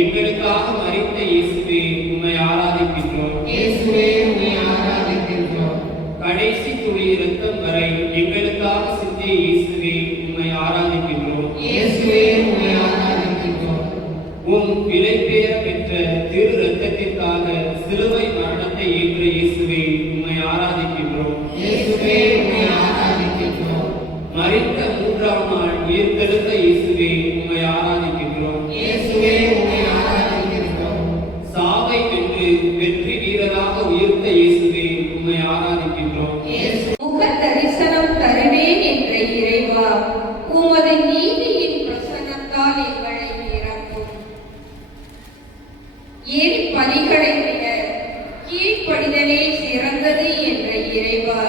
எங்களுக்காக மரித்த இயேசுவே உம்மை ஆராதிக்கின்றோம். கடைசி துளி இரத்தம் வரை எங்களுக்காக சிந்திய இயேசுவே உம்மை ஆராதிக்கின்றோம். உம் விலை பெயர பெற்ற திரு இரத்தத்திற்காக சிலுவை மரணத்தை ஏற்ற இயேசுவே உம்மை ஆராதிக்கின்றோம். மரித்த மூன்றாம் நாள் உயிர்த்தெழுந்த இயேசுவே உம்மை ஆராதிக்கின்றோம். சாவை வென்று வெற்றி வீரராக உயிர்த்த இயேசுவே உம்மை ஆராதிக்கின்றோம். முக தரிசனம் தருவேன் என்ற இறைவா, உமது நீதியின் பிரசன்னத்தால் எங்களை நிரப்பும். ஏன் பலிகளை விட கீழ்ப்படிதலே சிறந்தது என்ற இறைவா,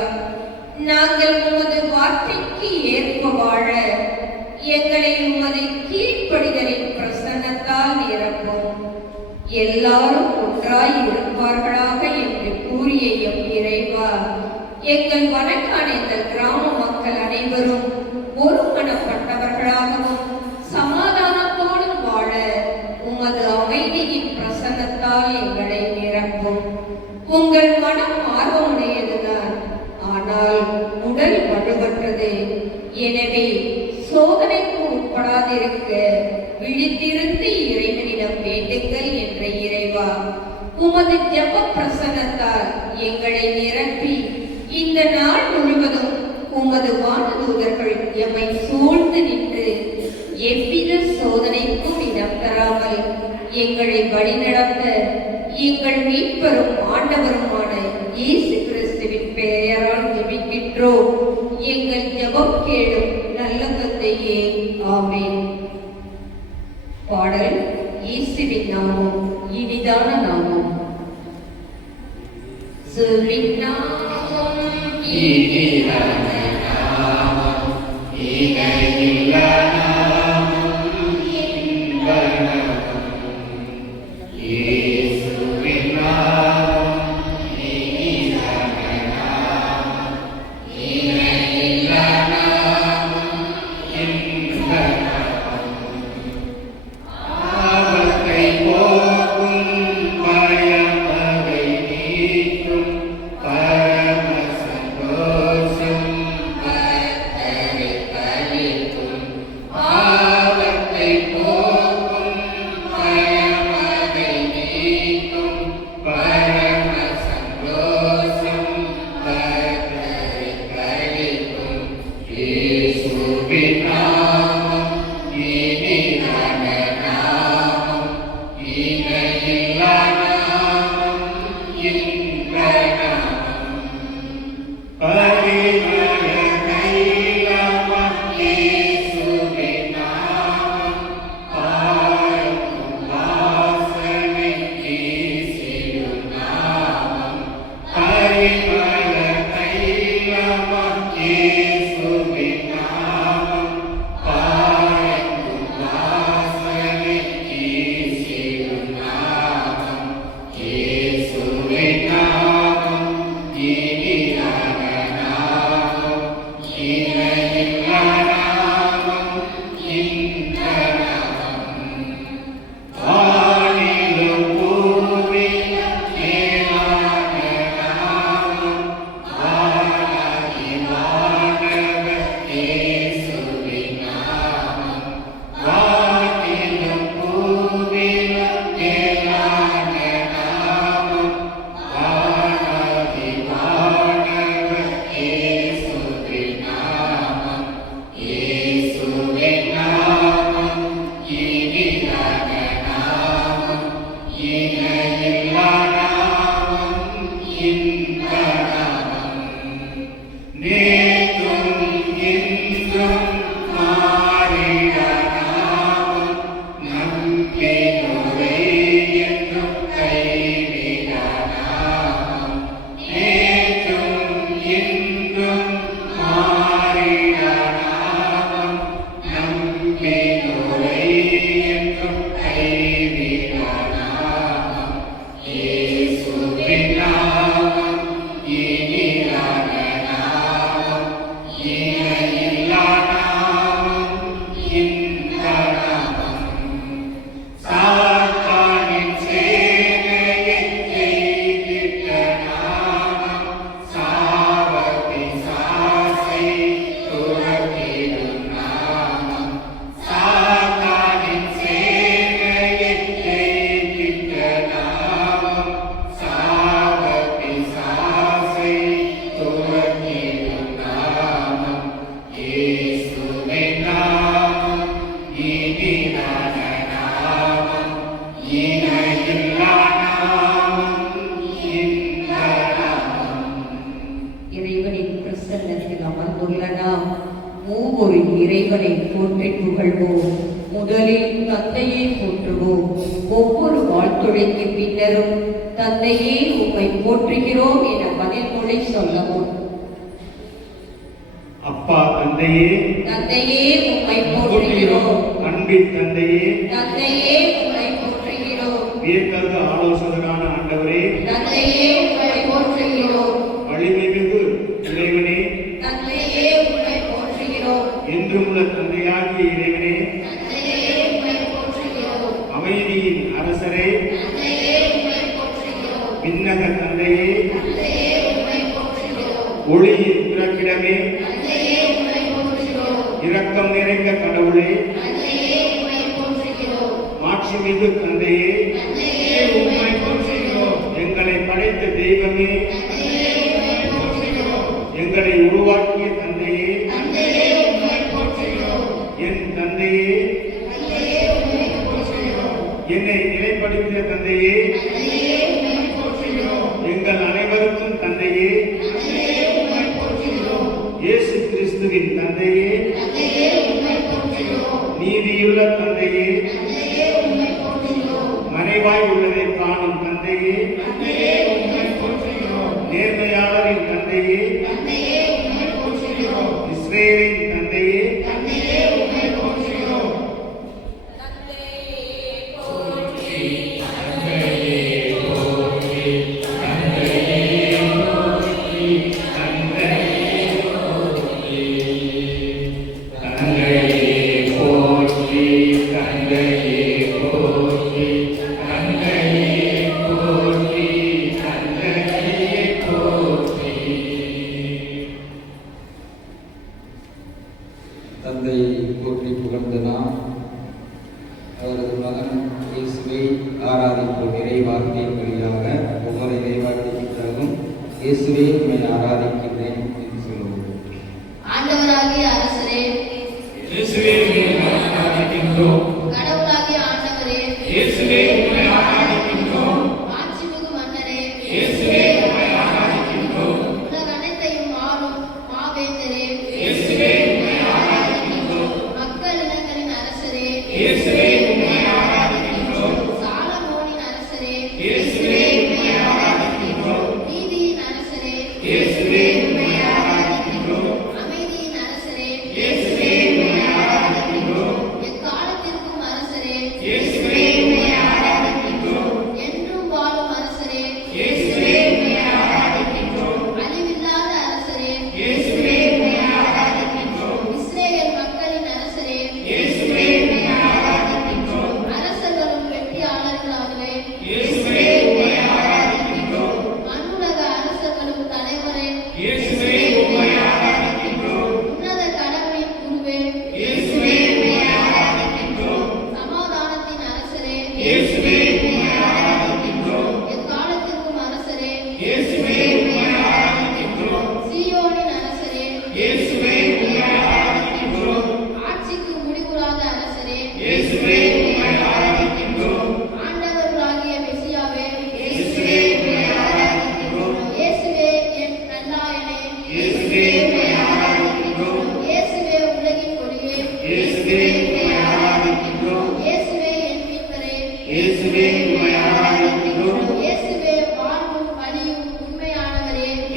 நாங்கள் உமது வார்த்தைக்கு ஏற்ப வாழ எங்களை உமது கீழ்ப்படிதலின் பிரசன்னத்தால் நிரப்பும். எல்லாரும் ஒன்றாய் இருப்பார்களாக என்று கூறிய எம் இறைவா, எங்கள் வடக்கானேந்தல் கிராம மக்கள் அனைவரும் ஒருமனப்பட்டவர்களாகவும் சமாதானத்தோடும் வாழ உமது அமைதியின் பிரசன்னத்தால் எங்களை நிரப்பும். உங்கள் மனம் ஆர்வமுடையதுதான், ஆனால் உடல் வலுவற்றது. எனவே சோதனைக்கு உட்படாதிருக்க விழித்திருந்து இறைவனிடம் வேண்டுங்கள் என்ற இறைவா, உமது ஜெப பிரசன்னத்தால் எங்களை நிரப்பி இந்த நாள் முழுவதும் உமது வானதூதர்கள் எம்மை சூழ்ந்து நின்று எவ்வித சோதனைக்கும் இடம் தராமல் எங்களை வழிநடத்த எங்கள் மீட்பரும் ஆண்டவருமான இயேசு கிறிஸ்துவின் பெயரால் ஜெபிக்கின்றோம். எங்கள் ஜெபம் கேளும் நல்ல தந்தையே, ஆமென். பாடல் இயேசுவின் நாமம் இனிதான நாமம். இயேசுவின் நாமம் இனிதான நாமம், இணையில்ல நாமம், இன்ப நாமம். இயேசுவின் நாமம் இனிதான நாமம், இணையில்ல நாமம், இன்ப நாமம். ஆபத்தை போக்கும் பயமதை நீக்கும் பரம சந்தோஷம் பக்தரை கலிக்கும். ஆபத்தை போக்கும் பயமதை நீக்கும் பரம சந்தோஷம் பக்தரை கலிக்கும். இயேசுவின் நாமம் இனிதான நாமம், இணையில்லா நாமம், இன்ப நாமம். பரிமள தைலமாம் இயேசுவின் நாமம், பாருக்கும் வாசனை வீசிடும் நாமம். பரிமள தைலமாம் இயேசுவின் நாமம், பாருக்கும் வாசனை வீசிடும் நாமம். இயேசுவின் நாமம் இனிதான நாமம், இன்ப நாமம். நேற்றும் இன்றும் மாறிட நாமம். நம்பினோரை என்றும் கைவிட நாமம். நேற்றும் இன்றும் மாறிட நாமம். நம்பினோரை என்றும் கைவிட நாமம். இயேசுவின் நாமம் இனிதான நாமம். இணையில்லா நாமம் இன்ப நாமம். சாத்தானின் சேனையை ஜெயித்திட்ட நாமம். சாவபிசாசை துரத்திடும் நாமம். சாத்தானின் சேனையை ஜெயித்திட்ட நாமம். சாவபிசாசை துரத்திடும் நாமம். இயேசுவின் நாமம் இனிதான நாமம். இணையில்லா நாமம் இன்ப நாமம். இறைவனின் பிரசன்னத்தில் அமர்ந்துள்ள நாம் மூவொரு இறைவனை போற்றி புகழ்வோம். முதலில் தந்தையை போற்றுவோம். ஒவ்வொரு வாழ்த்துழைக்கு பின்னரும் தந்தையே உம்மை போற்றுகிறோம் என பதில்மொழி சொல்லவும். அப்பா தந்தையே, தந்தையே உம்மை போற்றுகிறோம். அன்பின் தந்தையே, தந்தையே உம்மை போற்றுகிறோம். வியத்தகு ஆலோசகரான ஆண்டவரே, தந்தையே உம்மை போற்றுகிறோம். வலிமைமிகு இறைவனே, தந்தையே உம்மை போற்றுகிறோம். என்றுமுள்ள தந்தையாகிய இறைவனே, தந்தையே உம்மை போற்றுகிறோம். அமைதியின் அரசரே, தந்தையே உம்மை போற்றுகிறோம். விண்ணக தந்தையே, தந்தையே உம்மை போற்றுகிறோம். ஒளியின் பிறப்பிடமே, தந்தையே உம்மை போற்றுகிறோம். இரக்கம் நிறைந்த கடவுளே, தந்தையே உம்மை போற்றுகிறோம். மாட்சிமிகு தந்தையே, தந்தையே உம்மை போற்றுகிறோம். எங்களை படைத்த தெய்வமே, தந்தையே உம்மை போற்றுகிறோம். எங்களை உருவாக்கிய தந்தையே, தந்தையே உம்மை போற்றுகிறோம். என் தந்தையே, தந்தையே உம்மை போற்றுகிறோம். என்னை நிலைப்படுத்திய தந்தையே, தந்தையே உம்மை போற்றுகிறோம். எங்கள் அனைவருக்கும் தந்தையே, தந்தையே உம்மை போற்றுகிறோம். இயேசு கிறிஸ்துவின் தந்தையே, தந்தையே உம்மை போற்றுகிறோம். நீதியுள்ள தந்தையே, தந்தையே உம்மை போற்றுகிறோம். மறைவாய் உள்ளதை காணும் தந்தையே, தந்தையே உம்மை போற்றுகிறோம். நேர்மையாளரின் தந்தையே, தந்தையே உம்மை போற்றுகிறோம். இஸ்ரேலின் தந்தையே, தந்தையே உம்மை போற்றுகிறோம். தந்தையே போற்றி, தந்தையே போற்றி, தந்தையே போற்றி, தந்தையே போற்றி. தந்தையை போற்றி புகழ்ந்த நாம் அவரது மகன் இயேசுவை ஆராதிப்போம். இறைவார்த்தையின் வழியாக ஒவ்வொரு இறைவார்த்தைக்கு பிறகும் இயேசுவை உண்மை ஆராதிக்கின்றேன் என்று சொல்லுவோம். ஆண்டவராகிய அரசரே, இயேசுவே உம்மை ஆராதிக்கின்றோம். கடவுளாகிய ஆண்டவரே, இயேசுவே உம்மை ஆராதிக்கின்றோம். மாட்சிமிகு மன்னரே, இயேசுவே உம்மை ஆராதிக்கின்றோம். உலகனைத்தையும் ஆளும் மாவேந்தரே, இயேசுவே உம்மை ஆராதிக்கின்றோம். மக்கள் இனங்களின் அரசரே, இயேசுவே உம்மை ஆராதிக்கின்றோம். சாலமோனின் அரசரே, இயேசுவே உம்மை ஆராதிக்கின்றோம். நீதியின் அரசரே, இயேசுவே உம்மை ஆராதிக்கின்றோம். அமைதியின் அரசரே, இயேசுவே உம்மை ஆராதிக்கின்றோம். எக்காலத்திற்கும் அரசரே, இயேசுவே உம்மை ஆராதிக்கின்றோம். என்றும் வாழும் அரசரே, இயேசுவே உம்மை ஆராதிக்கின்றோம். அழிவில்லாத அரசரே, இயேசுவே உம்மை ஆராதிக்கின்றோம். இஸ்ரேல் மக்களின் அரசரே, இயேசுவே உம்மை ஆராதிக்கின்றோம். அரசர்களும் வெற்றியாளர்களாகவே, இயேசுவே உம்மை ஆராதிக்கின்றோம். மண்ணுலக அரசர்களும் தலைவரே, இயேசுவே உம்மை ஆராதிக்கின்றோம். உன்னத கடவுளின் குருவே, இயேசுவே உம்மை ஆராதிக்கின்றோம். சமாதானத்தின் அரசரே, இயேசுவே உம்மை ஆராதிக்கின்றோம். எக்காலத்திற்கும் அரசரே, இயேசுவே உம்மை ஆராதிக்கின்றோம். சீயோனின் அரசரே, இயேசுவே உம்மை ஆராதிக்கின்றோம். ஆட்சிக்கு முடிவுறாத அரசரே, இயேசுவே உம்மை ஆராதிக்கின்றோம். ஆண்டவர்களாகிய மெசியாவே, இயேசுவே உம்மை ஆராதிக்கின்றோம்.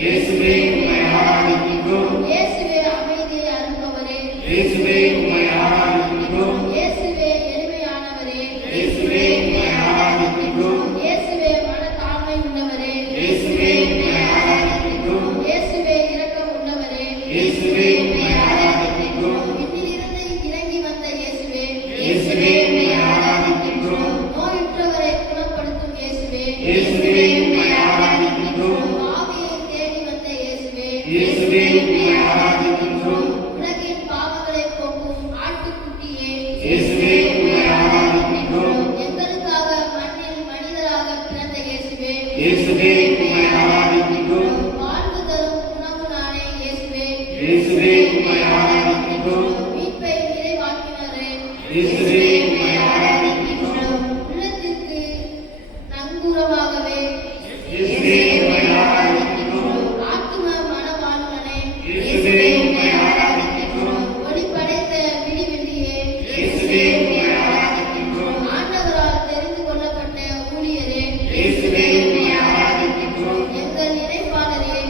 இயேசுவே உம்மை ஆராதிக்கின்றோம். இயேசுவே அமைதியை அருள்பவரே. இயேசுவே உம்மை ஆராதிக்கின்றோம். இயேசுவே எளிமையானவரே. இயேசுவே உம்மை ஆராதிக்கின்றோம். இயேசுவே மனத்தாழ்மை உள்ளவரே. இயேசுவே உம்மை ஆராதிக்கின்றோம். இயேசுவே இரக்கம் உள்ளவரே. இயேசுவே உம்மை ஆராதிக்கின்றோம். விண்ணிலிருந்து இறங்கி வந்த இயேசுவே. இயேசுவே உம்மை ஆராதிக்கின்றோம். நோயுற்றவரை குணப்படுத்தும் இயேசுவே. இயேசுவே உம்மை ஆராதிக்கின்றோம். ஆவியை தேடி வந்த இயேசுவே. இயேசுவே உம்மை ஆராதிக்கின்றோம். உலகின் பாவங்களை போக்கும் ஆட்டுக்குட்டியே. இயேசுவே உம்மை ஆராதிக்கின்றோம். எங்களுக்காக மண்ணில் மனிதராக பிறந்த இயேசுவே. இயேசுவே உம்மை ஆராதிக்கின்றோம். வாழ்வு தரும் உணவு நானே இயேசுவே. இயேசுவே உம்மை ஆராதிக்கின்றோம். மீட்பை நிறைவாக்கினரே. இயேசுவே உம்மை ஆராதிக்கின்றோம். உள்ளத்திற்கு நங்கூரமாகவே. இயேசுவே உம்மை ஆராதிக்கின்றோம். ஆத்தும மனவாழ்வனே. இயேசுவே உம்மை ஆராதிக்கின்றோம். ஒளிபடைத்த விடிவெள்ளியே. இயேசுவே உம்மை ஆராதிக்கின்றோம். ஆண்டவரால் தெரிந்து கொள்ளப்பட்ட ஊழியரே. இயேசுவே உம்மை ஆராதிக்கின்றோம். எங்கள் இணைப்பாளரே.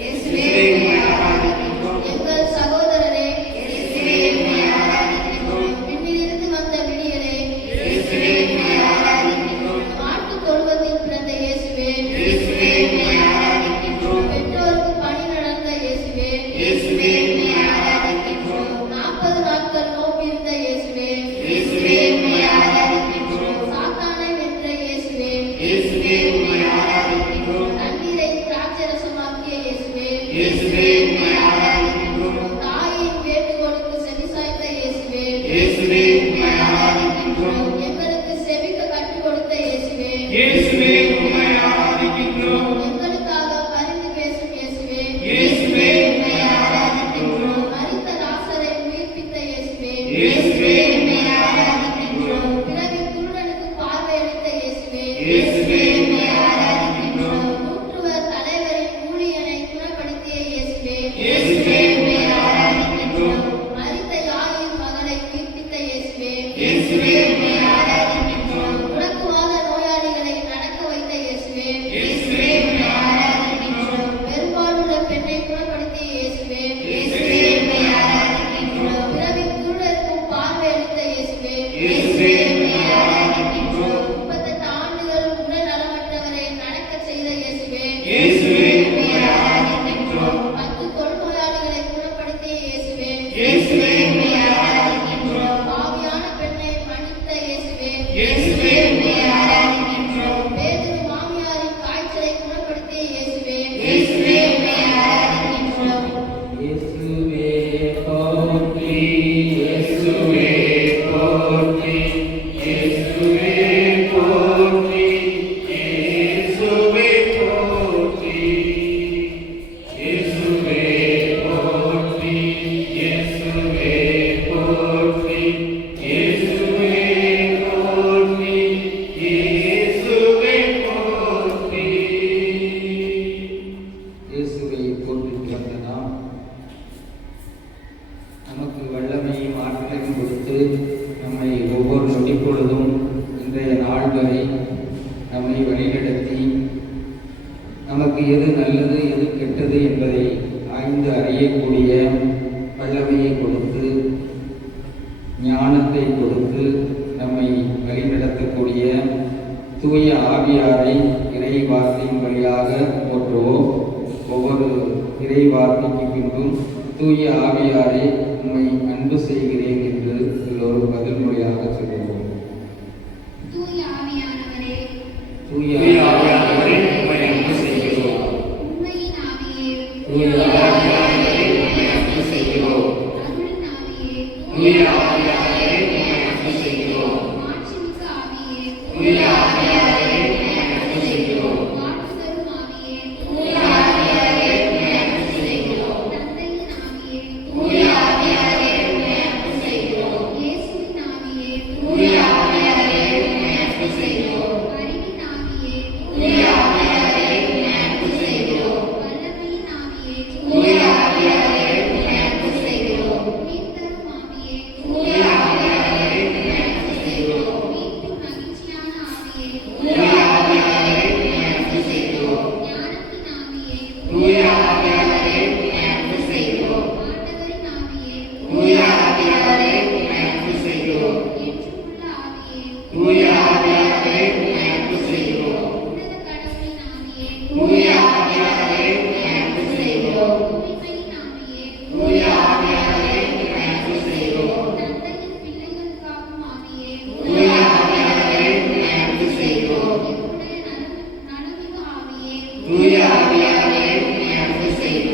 இயேசுவே உம்மை ஆராதிக்கின்றோம். எங்கள் சகோதரரே. இயேசுவே உம்மை ஆராதிக்கின்றோம். விண்ணிலிருந்து வந்த விடியரே. இயேசுவே உம்மை ஆராதிக்கின்றோம். மாட்டுத் தொழுவத்தில் பிறந்த இயேசுவே. இயேசுவே உம்மை ஆராதிக்கின்றோம். பெற்றோருக்கு பணி நடந்த இயேசுவே. இயேசுவே உம்மை ஆராதிக்கின்றோம். 40 நாட்கள் நோக்கியிருந்த இயேசுவே. இயேசுவே உம்மை ஆராதிக்கின்றோம். சாத்தானை வென்ற இயேசுவே. இயேசுவே உம்மை ஆராதிக்கின்றோம். தண்ணீரை திராட்சரசமாக்கிய இயேசுவே. இயேசுவே உம்மை ஆராதிக்கின்றோம். தாயின் வேண்டுகோளுக்கு செவிசாய்த்த இயேசுவே. இயேசுவே உம்மை ஆராதிக்கின்றோம். எங்களுக்கு செவிக்க கற்றுக் கொடுத்த இயேசுவே. இயேசுவே உம்மை ஆராதிக்கின்றோம். எங்களுக்காக பரிந்து பேசும் இயேசுவே. இயேசுவே உம்மை ஆராதிக்கின்றோம். மரித்த லாசரை உயிர்ப்பித்த இயேசுவே. இயேசுவே உம்மை ஆராதிக்கின்றோம். பிறவி குருடனுக்கு பார்வையளித்த இயேசுவே. இயேசுவே உம்மை ஆராதிக்கின்றோம். நூற்றுவர் தலைவரின் ஊழியனை குணப்படுத்திய இயேசுவே. இயேசுவே உம்மை ஆராதிக்கின்றோம். மரித்த யாயின் மகளை உயிர்ப்பித்த இயேசுவே. இயேசுவே உம்மை ஆராதிக்கின்றோம். முடக்குவாத நோயாளிகளை நடக்க வைத்த இயேசுவே. இயேசுவே உம்மை ஆராதிக்கின்றோம். பெரும்பாலுள்ள பெண்ணை குணப்படுத்திய இயேசுவே. இயேசுவே உம்மை ஆராதிக்கின்றோம். பிறவி குருடருக்கும் பார்வையளித்த இயேசுவே. இயேசுவே உம்மை ஆராதிக்கின்றோம். 38 ஆண்டுகள் உடல் நலமற்றவரை நடக்கச் செய்த இயேசுவே. இயேசுவே உம்மை ஆராதிக்கின்றோம். 10 தொழுநோயாளிகளை குணப்படுத்திய இயேசுவே. இயேசுவே உம்மை ஆராதிக்கின்றோம். பாவியான பெண்ணை மன்னித்த இயேசுவே. இயேசுவே உம்மை ஆராதிக்கின்றோம். பேதுரு மாமியாரின் காய்ச்சலை குணப்படுத்திய இயேசுவே. இயேசுவே உம்மை ஆராதிக்கின்றோம். இயேசுவே போற்றி, இயேசுவே போற்றி. இயேசுவே போற்றி. இயேசுவே போற்றி. இயேசுவே போற்றி. இயேசுவே போற்றி. இயேசுவே போற்றி. இயேசுவே போற்றி. இயேசுவை போற்றி பிறந்த நாம் நமக்கு வல்லமையும் ஆற்றலையும் கொடுத்து நம்மை ஒவ்வொரு நொடி பொழுதும் இன்றைய நாள் வரை நம்மை வழிநடத்தி நமக்கு எது நல்லது எது கெட்டது என்பதை ஆய்ந்து அறியக்கூடிய வல்லமையை கொடுத்து ஞானத்தை கொடுத்து நம்மை வழிநடத்தக்கூடிய தூய ஆவியாரை இறை வார்த்தையின் வழியாக போற்றுவோம். ஒவ்வொரு இறை வார்த்தைக்கு பின்பும் தூய ஆவியாரை உம்மை அன்பு செய்கிறேன் என்று எல்லோரும் பதில் மொழியாக சொல்லுவோம். தூய ஆவியானவரே. தூய தூய ஆவியானவரே, உம்மை அன்பு செய்கிறோம். உண்மையின் ஆவியே. தூய ஆவியானவரே, உம்மை அன்பு செய்கிறோம். அருளின் ஆவியே. தூய ஆவியானவரே, உம்மை அன்பு செய்கிறோம். மாட்சிமிக்க ஆவியே. தூய ஆவியானவரே, உம்மை அன்பு செய்கிறோம். வாழ்வு தரும் ஆவியே. தூய ஆவியானவரே, உம்மை அன்பு செய்கிறோம். தந்தையின் ஆவியே. தூய ஆவியானவரே, உம்மை அன்பு செய்கிறோம். இயேசுவின் ஆவியே. தூய ஆவியானவரே, உம்மை அன்பு செய்கிறோம். அறிவின் ஆவியே. தூய ஆவியானவரே, உம்மை அன்பு செய்கிறோம். வல்லமையின் ஆவியே. தூய ஆவியானவரே, உம்மை அன்பு செய்கிறோம். உயிர் தரும் ஆவியே. தூய தூய ஆவியானவரே உம்மை அன்பு செய்கிறோம். ஆண்டவரின் ஆவியே, தூய ஆவியானவரே உம்மை அன்பு செய்கிறோம். என்றுமுள்ள ஆவியே, தூய ஆவியானவரே உம்மை அன்பு செய்கிறோம். உன்னத கடவுளின் ஆவியே, தூய ஆவியானவரே உம்மை அன்பு செய்கிறோம். தூய்மையின் ஆவியே, தூய ஆவியானவரே உம்மை அன்பு செய்கிறோம். தந்தையின் பிள்ளைகளுக்காகும் ஆவியே, தூய ஆவியானவரே உம்மை அன்பு செய்கிறோம். எம்முடைய நலமிகு ஆவியே, தூய ஆவியானவரே உம்மை அன்பு செய்கிறோம்.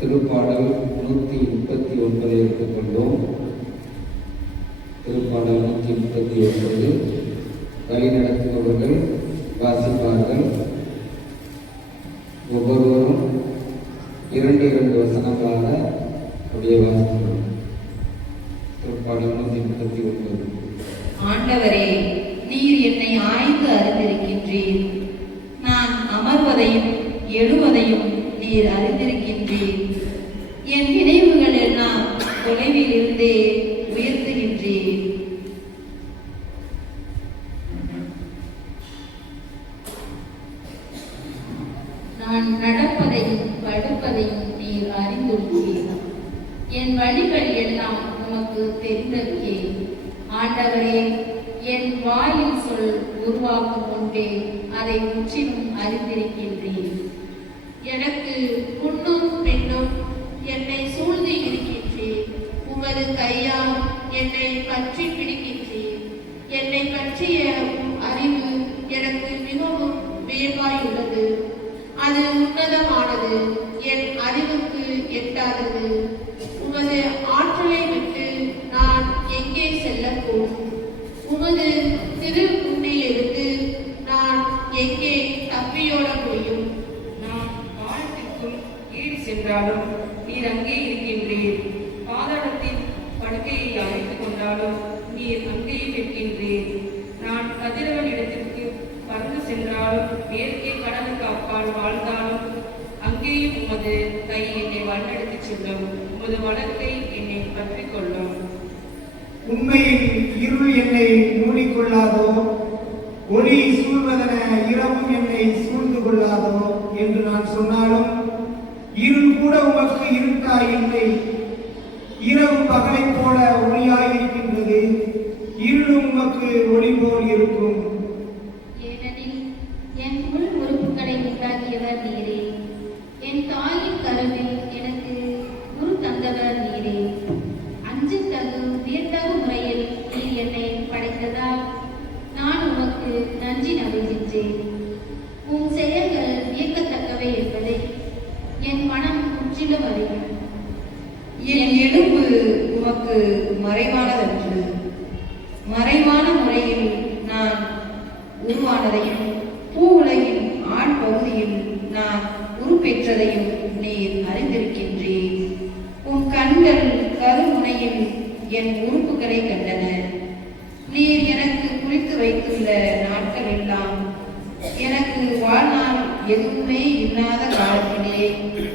திருப்பாடல் 139 எடுத்துக்கொண்டோம். திருப்பாடல் 139 வழிநடத்துபவர்கள் வாசிப்பார்கள். ஒவ்வொருவரும் 2 வசனங்களாக அப்படியே வாசிக்கிறோம். திருப்பாடல் 139. ஆண்டவரே, நீர் என்னை ஆய்ந்து அறிந்திருக்கின்றீர். நான் அமர்வதையும் எழுவதையும் நீர் அறிந்திருக்கின்றீர். என் நினைவுகள் எல்லாம் தொலைவில் இருந்தே உயர்த்துகின்றீர். நான் நடப்பதையும் படுப்பதையும் நீர் அறிந்துள்ளீர். என் வழிகள் எல்லாம் உமக்கு தெரிந்ததே. ஆண்டவரே, என் வாயின் சொல் உருவாக்கும் முன்பே அதை முற்றிலும் அறிந்திருக்கின்றேன். எனக்கு முன்னும் பின்னும் என்னை சூழ்ந்து இருக்கின்றேன். உமது கையால் என்னை பற்றி பிடிக்கின்றேன். என்னை பற்றிய அறிவு எனக்கு மிகவும் வியப்பாயுள்ளது. அது உன்னதமானது, என் அறிவுக்கு எட்டாதது. உமது ஆற்றலை விட்டு நான் எங்கே செல்லக்கூடும்? உமது திருமுன்னிலிருந்து நான் எங்கே தப்பியோட முடியும்? நான் வானத்திற்குள் ஈடு சென்றாலும் நீர் அங்கே இருக்கின்றீர். பாதாளத்தின் படுக்கையை அழைத்துக் கொண்டாலும் நீர் அங்கே இருக்கின்றீர். நான் கதிரவனிடத்திற்கு பறந்து சென்றாலும் மேற்கே கடலுக்கு அப்பால் வாழ்ந்தாலும் அங்கேயும் உமது கை என்னை வழிநடத்திச் செல்லும். உமது வலக்கை என்னை பற்றிக் கொள்ளும். உண்மையில் இருள் என்னை மூடிக்கொள்ளாதோ, ஒளி சூழ்வதென இரவும் என்னை சூழ்ந்து கொள்ளாதோ என்று நான் சொன்னாலும் இருள் கூட உமக்கு இருட்டாயில்லை. இரவு பகலை போல ஒளியாயிருக்கின்றது, இருளும் உமக்கு ஒளி போல் இருக்கும். ஏனெனில் என் உள் உறுப்புகளை உண்டாக்கியவர் நீரே. என் தாயின் கருவில் எனக்கு குரு தந்தவர் நீரே. அஞ்சத்தகு வியத்தகு முறையில் நீர் என்னை படைத்ததால் நான் உமக்கு நன்றி நல்கின்றேன். உன் செயல்கள் வியக்கத்தக்கவை என்பதை என் மனம் முற்றிலும் அறியும். என் எலும்பு உமக்கு மறைவானதன்று. மறைவான முறையில் நான் உருவானதையும் பூ உலகின் ஆண் பகுதியில் நான் உருப்பெற்றதையும் நீர் அறிந்திருக்கின்றீர். உன் கண்கள் கருமுனையில் என் உறுப்புகளை கண்டன. நீர் எனக்கு குறித்து வைத்துள்ள நாட்கள் எல்லாம் எனக்கு வாழ்நாள் எதுவுமே இல்லாத காலத்திலே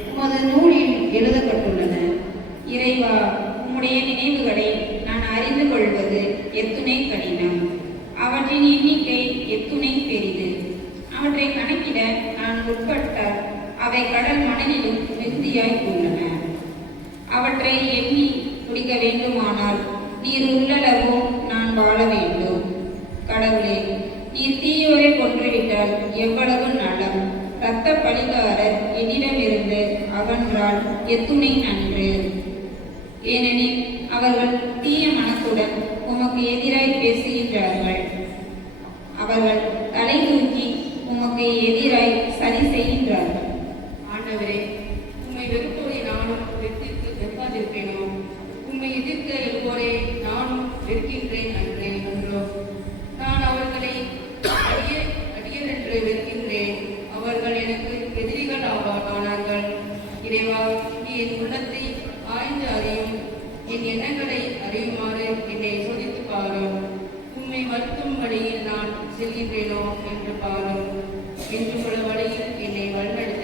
உமது நூலில் எழுதப்பட்டுள்ளன. இறைவா, உம்முடைய நினைவுகளை நான் அறிந்து கொள்வது எத்துணை கடினம். அவற்றின் எண்ணிக்கை எத்துணை பெரிது. அவற்றை கணக்கிட நான் உட்பட்டால் அவை கடல் மணலிலும் மிகுதியாய் உள்ளன. அவற்றை எண்ணி முடிக்க வேண்டுமானால் நீர் உள்ளளவோ நான் வாழ வேண்டும். கடவுளே, நீர் தீயோரை கொன்றுவிட்டால் எவ்வளவு நலம். இரத்த பழிகாரர் என்னிடமிருந்து அகன்றால் எத்துணை நன்று. ஏனெனில் அவர்கள் தீய மனத்துடன் உமக்கு எதிராய் பேசுகின்றார்கள். அவர்கள் தலை தூக்கி உமக்கு எதிராய் சதி செய்கின்றார்கள். ஆண்டவரே, உம்மை வெறுப்போரை நானும் வெறுக்காதிருப்பேனோ? உம்மை எதிர்க்க எழுவோரே நானும் வெறுக்கின்றேன் என்றோ? நான் அவர்களை அடியரென்று வெறுக்கின்றேன். அவர்கள் எனக்கு எதிரிகள் ஆனார்கள். இறைவா, நீ என் உள்ளத்தை ஆய்ந்து அறியும். என் எண்ணங்களை அறியுமாறு என்னை சோதித்து பாரும். உம்மை வருத்தும் வழியில் நான் செல்கின்றேனோ என்று பாரும். என்று பல வழியில் என்னை வழிநடத்த